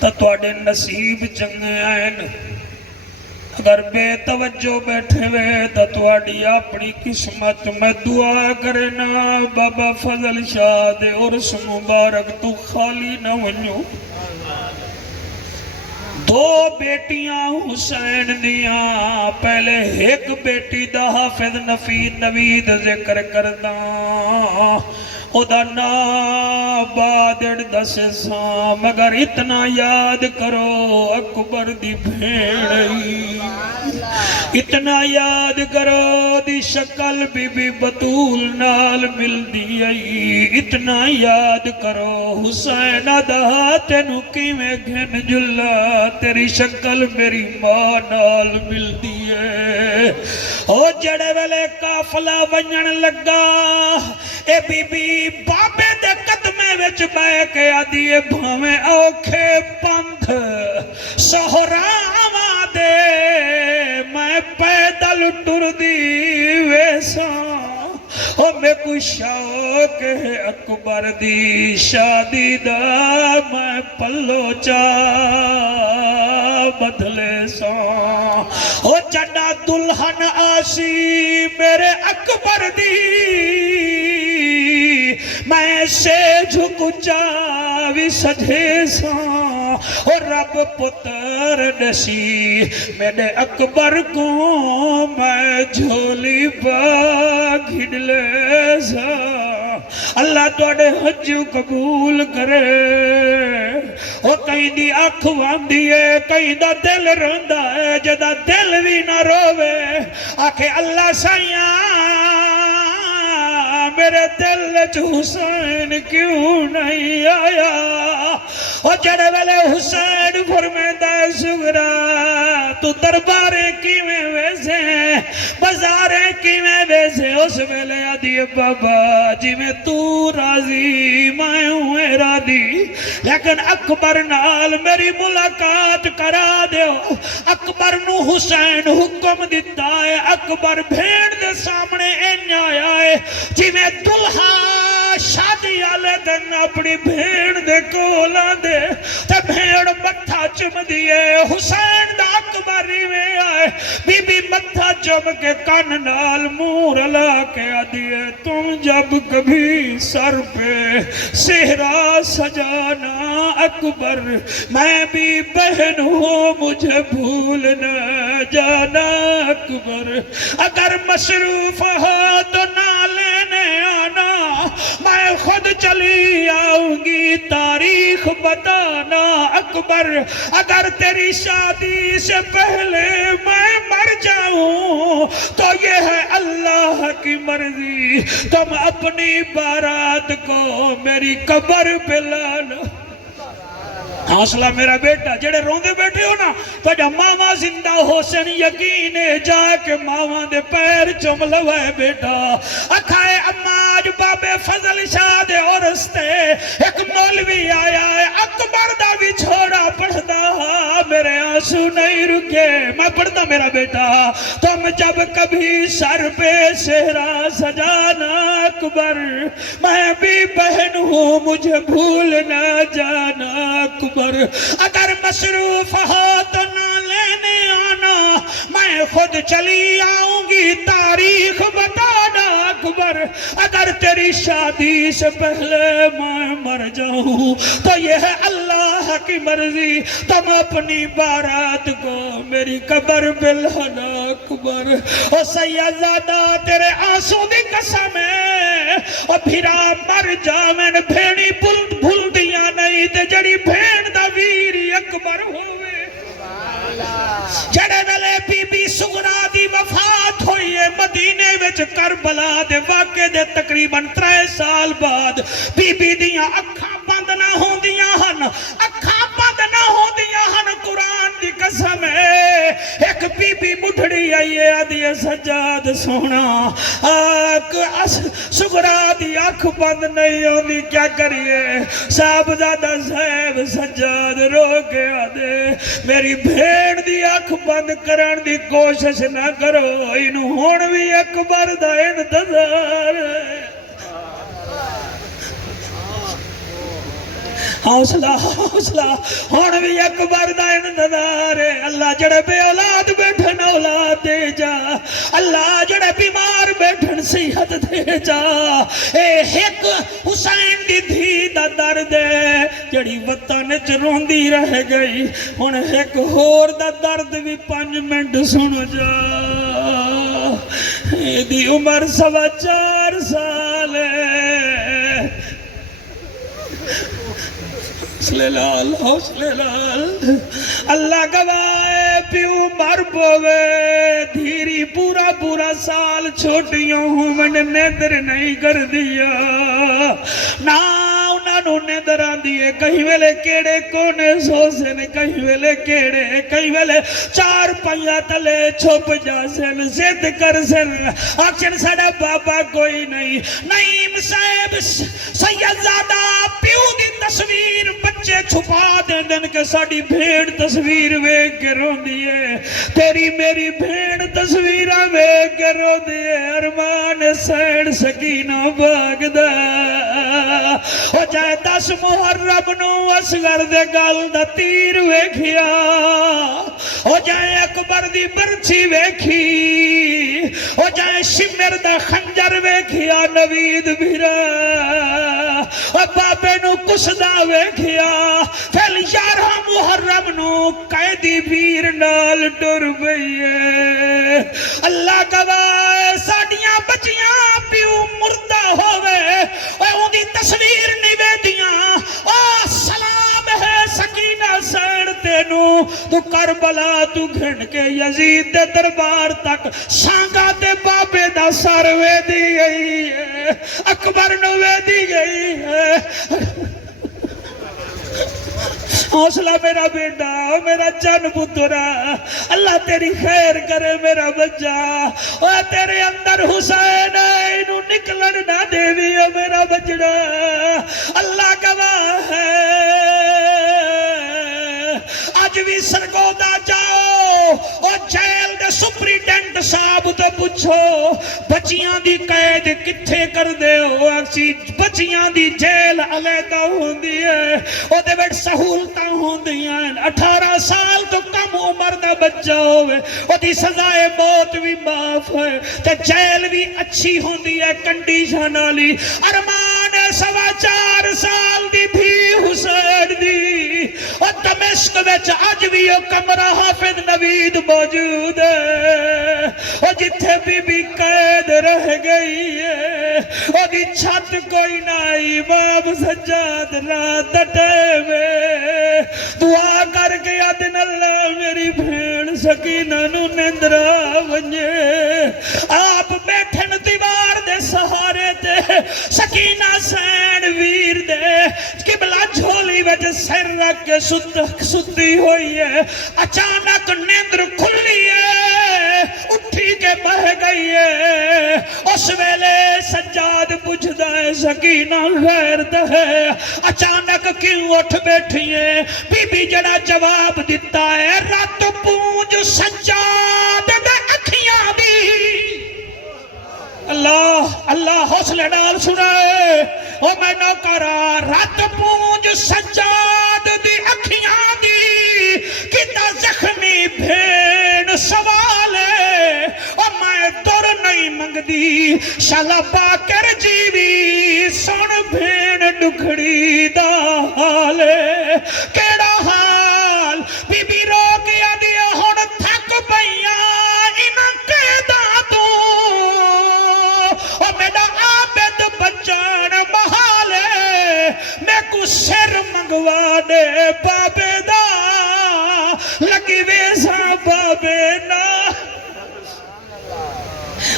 تو تواڈے نصیب چنگے آئین اگر بے توجہ بیٹھے ہوئے تو تواڈی اپنی قسمت میں دعا کرنا بابا فضل شاہ دے عرس مبارک تو خالی نہ ونجو 2 بیٹیاں حسین دیاں پہلے ایک بیٹی دا حافظ نوید ذکر کرداں او دا بادڑ دس ساں مگر اتنا یاد کرو اکبر دی بھیڑی اتنا یاد کرو دی شکل بی بی بطول نال مل دی آئی اتنا یاد کرو حسین دا تینو کی میں گھن جلا تیری شکل میری ماں نال مل دی ہے او جڑے ویلے کافلہ ونجن لگا اے بی بی بابے دے قدمے وچ بے کے آدھیے بھامے اوکھے پندھ سہراواں دے میں پیدل ٹر دی ویساں او میں کوئی شوق ہے اکبر دی شادی دا میں پلو چا بدلے ساں او چڈا دلہن آسی میرے اکبر دی میں سے جھک چاوی سجھے ساں اور رب پتر نسی میرے اکبر کو میں جھولی باگھڑ لے ساں اللہ توڑے حج قبول کرے وہ کہیں دی آنکھ واندی ہے کہیں دا دل روندا ہے جدا دل بھی نہ روے آکھے اللہ سائیاں میرے دل حسین کیوں نہیں آیا اور جڑے ویلے حسین فرمیدہ سگرا تو دربارے کی میں ویسے بازاریں کیویں ویسے اس ویلے آدھی بابا جی میں تو راضی میں ہوں راضی لیکن اکبر نال میری ملاقات کرا دیو اکبر نو حسین حکم دیتا ہے اکبر بھیڑ دے سامنے این آیا ہے جی میں دلہا شادی آلے دن اپنی بھیڑ دے کولا دے تے بھیڑ متھا چم دیئے حسین دا اکبر ہی میں آئے بی بی متھا چم کے کن نال مور لا کے آدھیے تم جب کبھی سر پہ صحرا سجانا اکبر میں بھی بہن ہوں مجھے بھول نہ جانا اکبر اگر مصروف ہو تو نہ لینے آنا میں خود چلی آؤں گی تاریخ بتانا اکبر اگر تیری شادی سے پہلے میں مر جاؤں تو یہ ہے اللہ کی مرضی تم اپنی بارات کو میری قبر پہ لانا حوصلہ میرا بیٹا جڑے روندے بیٹھے ہو نا تو جب ماما زندہ ہو سن یقین جا کے ماما دے پیر چم لوائے بیٹا اکھائے اماج بابے فضل شاہ دے اور رستے ایک مولوی آیا ہے اکبر دا بھی چھوڑا پڑھدا میرے آنسو نہیں رکے میں پڑھتا میرا بیٹا تم جب کبھی سر پہ صحرا سجانا اکبر میں بھی بہن ہوں مجھے بھول نہ جانا اکبر اگر مصروف ہو تو نہ لینے آنا میں خود چلی آؤں گی تاریخ بتانا اکبر اگر تیری شادی سے پہلے میں مر جاؤں تو یہ ہے اللہ کی مرضی تم اپنی بارات کو میری قبر پہ لانا اکبر او سیدزادہ تیرے آنسوں دی قسم ہے او پھرا مر جاویں بھیڑی بھول دیا نہیں تے جڑی بھیڑ دا ویری اکبر ہوئے جڑے ویلے بی بی سغرا دی وفات ہوئی ہے مدینے وچ کربلا دے واقعے دے تقریباً 3 سال بعد بی بی دیاں اکھاں بند نہ ہوندیاں ہن اکھاں بند نہ ہوندیاں ہن قرآن دی قسم ہے ایک بی بی مٹھڑی آئی ہے آدھی سجاد سونا سغرا دی اکھ بند نہیں ہوندی کیا کریے صاحبزادہ صاحب سجاد رو کے آدھے میری بھیڑ دی اکھ بند کرن دی کوشش نہ کرو انہوں ہون بھی اکبر دا انتظار ہے حوصلہ ہون بھی اکبر دا انتظار ہے اللہ جڑے بے اولاد بیٹھن اولاد دے جا اللہ جڑے بیمار بیٹھن صحت دے جا اے ایک حسین دی دھی دا درد ہے جڑی وطن چ روندی رہ گئی ہن ایک ہور دا درد بھی 5 منٹ سن جا دی عمر 4.25 سال ہے حوصلے لال اللہ گواہ پیو مر پوے دھیری پورا سال چھوٹیوں ہوں من نیدر نہیں کر دیا نا انہوں نیدر آن دیئے کہیں ویلے کیڑے کونے سوسن کہیں ویلے کیڑے کہیں ویلے 4 پہیا تلے چھپ جاسن زد کر سن آکشن ساڑا بابا کوئی نہیں نعیم صاحب سیدزادہ پیو دی تصویر بچے چھپا دن کے ساڑی بھیڑ تصویر ویک کے رو دیئے تیری میری بھیڑ تصویرہ ویک کے رو دیئے ارمان سیڑ سکینہ باغ دا ہو جائے 10 محرم نو اصغر دے گل دا تیر ویکھیا ہو جائے اکبر دی برچی ویکھی ہو جائے شمر دا خنجر ویکھیا نوید بھیرا اور بابے نو کسدا ویکھیا پھر 11 محرم نو قیدی بیر نال ٹر بئیے اللہ گواہ ساڑیاں بچیاں پیو مردہ ہوئے اور ان دی تصویر نوے دیاں سلام ہے سکینہ سیڑ تینو تو کربلا تو گھن کے یزید دے دربار تک سانگا تے بابے دا سر وے دی گئی ہے اکبر نو وے دی گئی ہے حوصلہ میرا بیٹا میرا جان پترا اللہ تیری خیر کرے میرا بچہ اور تیرے اندر حسین ہے انہوں نکلن نہ دیوی میرا بچڑا اللہ گواہ ہے آج بھی سرگودا جاؤ اور جیل دے سپریٹینڈنٹ صاحب تو پوچھو بچیاں دی قید کتھے کر دے ہو اکسی بچیاں دی جیل علیحدہ ہوندی ہے او دے ویٹ سہولتاں ہوندی ہیں 18 سال تو کم عمر دا بچہ ہوئے او دی سزائے موت بھی معاف ہے تے جیل بھی اچھی ہوندی ہے کنڈیشن والی ارمان 4.25 سال دی بھی حسین دی اور دمشق وچ اج بھی او کمرہ حافظ نوید موجود ہے اور جتھے بی قید رہ گئی ہے اور دی چھت کوئی نائی امام سجاد رات ڈٹے میں دعا کر کے آدن اللہ میری بھین سکینہ نو نندرہ ونجے آپ بیٹھن دیوار دے سہارے دے سکینہ سین ویر دے قبلہ جھولی وجہ سر رکھ کے ستی ہوئی ہے اچانک نیندر کھلی ہے اٹھی کے بہ گئی ہے اس ویلے سجاد پوچھدا ہے سکینہ غیر دے اچانک کیوں اٹھ بیٹھی ہے بی بی جڑا جواب دیتا ہے رات پونج سجاد دے اکھیاں دی اللہ اللہ حوصلے ڈال سنے او میں نوکرا رات پونج سجاد دی اکھیاں دی کتا زخمی بھین سوالے او میں دور نہیں منگ دی شالا باکر جیوی سن بھین ڈکھڑی دا حالے کیڑا حال بی بی رو گیا دیا ہون تھک پئیاں انہاں قیداں تو او میرا عابد بچان محالے میں کو سر منگوا دے بابے دا لگی ویسا بابے نا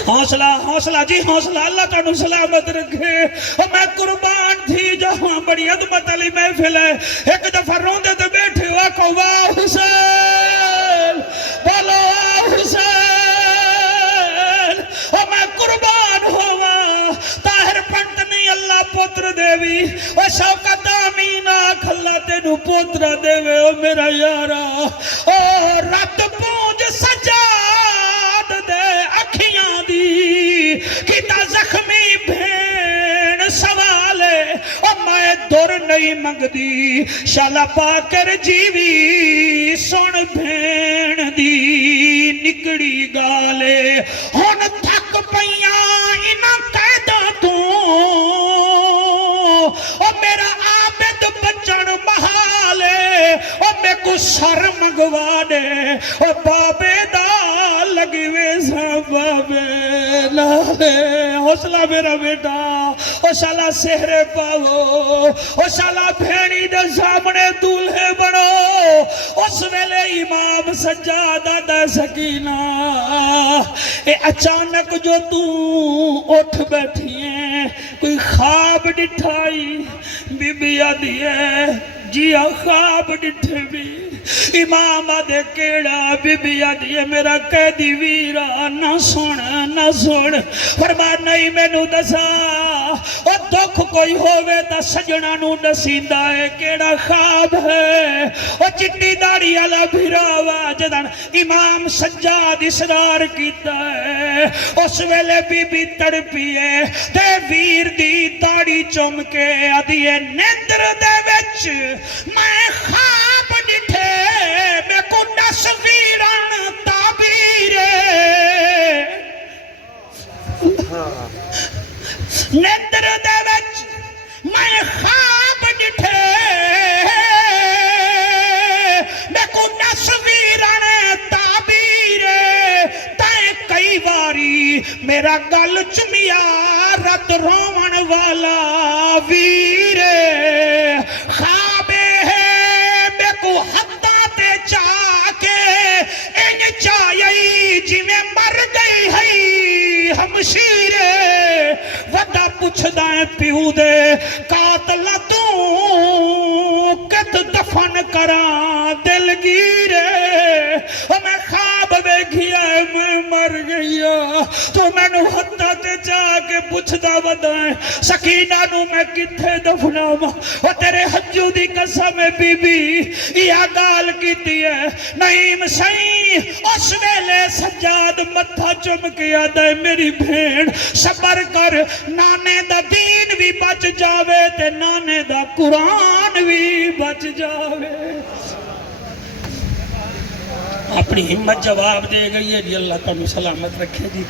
حوصلہ جی حوصلہ اللہ تعالیٰ سلامت رکھے اور میں قربان تھی جہاں بڑی عظمت علی محفل ہے ایک دفعہ روندے تو بیٹھے ہوا کہ واہ حسین بولو حسین اور میں قربان ہوا طاہر پنٹنی اللہ پوتر دیوی اور شوکت آمین آکھ اللہ تینو پوتر دیوے او میرا یارا اور رات پونج سجاد دے اکھیاں دی کتا زخمی بھین سوالے اور میں دور نہیں منگ دی شالا پاکر جیوی سن بھین دی نکڑی گالے ہون تھک پئیاں انہاں قیداں تو اور میرا عابد بچن محالے اور میں کو سر منگوا دے اور بابے دا لگی ویسا بابے لالے حوصلہ میرا بیٹا اور شالا سہرے پاو اور شالا بھینی دے سامنے دولہے بڑھو اس ویلے امام سجادہ دا سکینہ اے اچانک جو تو اٹھ بیٹھی ہیں کوئی خواب ڈٹھائی بی بی آدھی ہے جی خواب ڈٹھے بھی امام آدھے کیڑا بی بی آدھی ہے میرا قیدی ویرا نہ سن فرما نہیں میں نو دسا اور دکھ کوئی ہوئے تا سجنہ نو نسیندہ ہے کیڑا خواب ہے اور چٹی داڑی علا بھراوا جدن امام سجاد اسرار کیتا ہے اس ویلے بی بی تڑپی ہے دے ویر دی داڑی چوم کے آدھی ہے نیندر دے وچ میں خواب ڈٹھے میں کو تصویران تعبیر نیندر دے وچ میں خواب ڈٹھے میں کو تصویران تعبیر تائیں کئی واری میرا گل چمیا رت رومن والا ویر خواب ہے میں کو حدہ تے چاہ کے ان چاہیے جی میں مر گئی ہے ہمشیر وڈا پوچھ دائیں پیو دے قاتل تو کت دفن کر سکینہ نو میں کتھے دفناواں او تیرے حجو دی قسم ہے بی بی یا گال کیتی ہے نعیم سائیں اس ویلے سجاد متھا چم کے آدھا ہے میری بھین صبر کر نانے دا دین بھی بچ جاوے تے نانے دا قرآن بھی بچ جاوے اپنی ہمت جواب دے گئی ہے جی اللہ تعالیٰ سلامت رکھے جی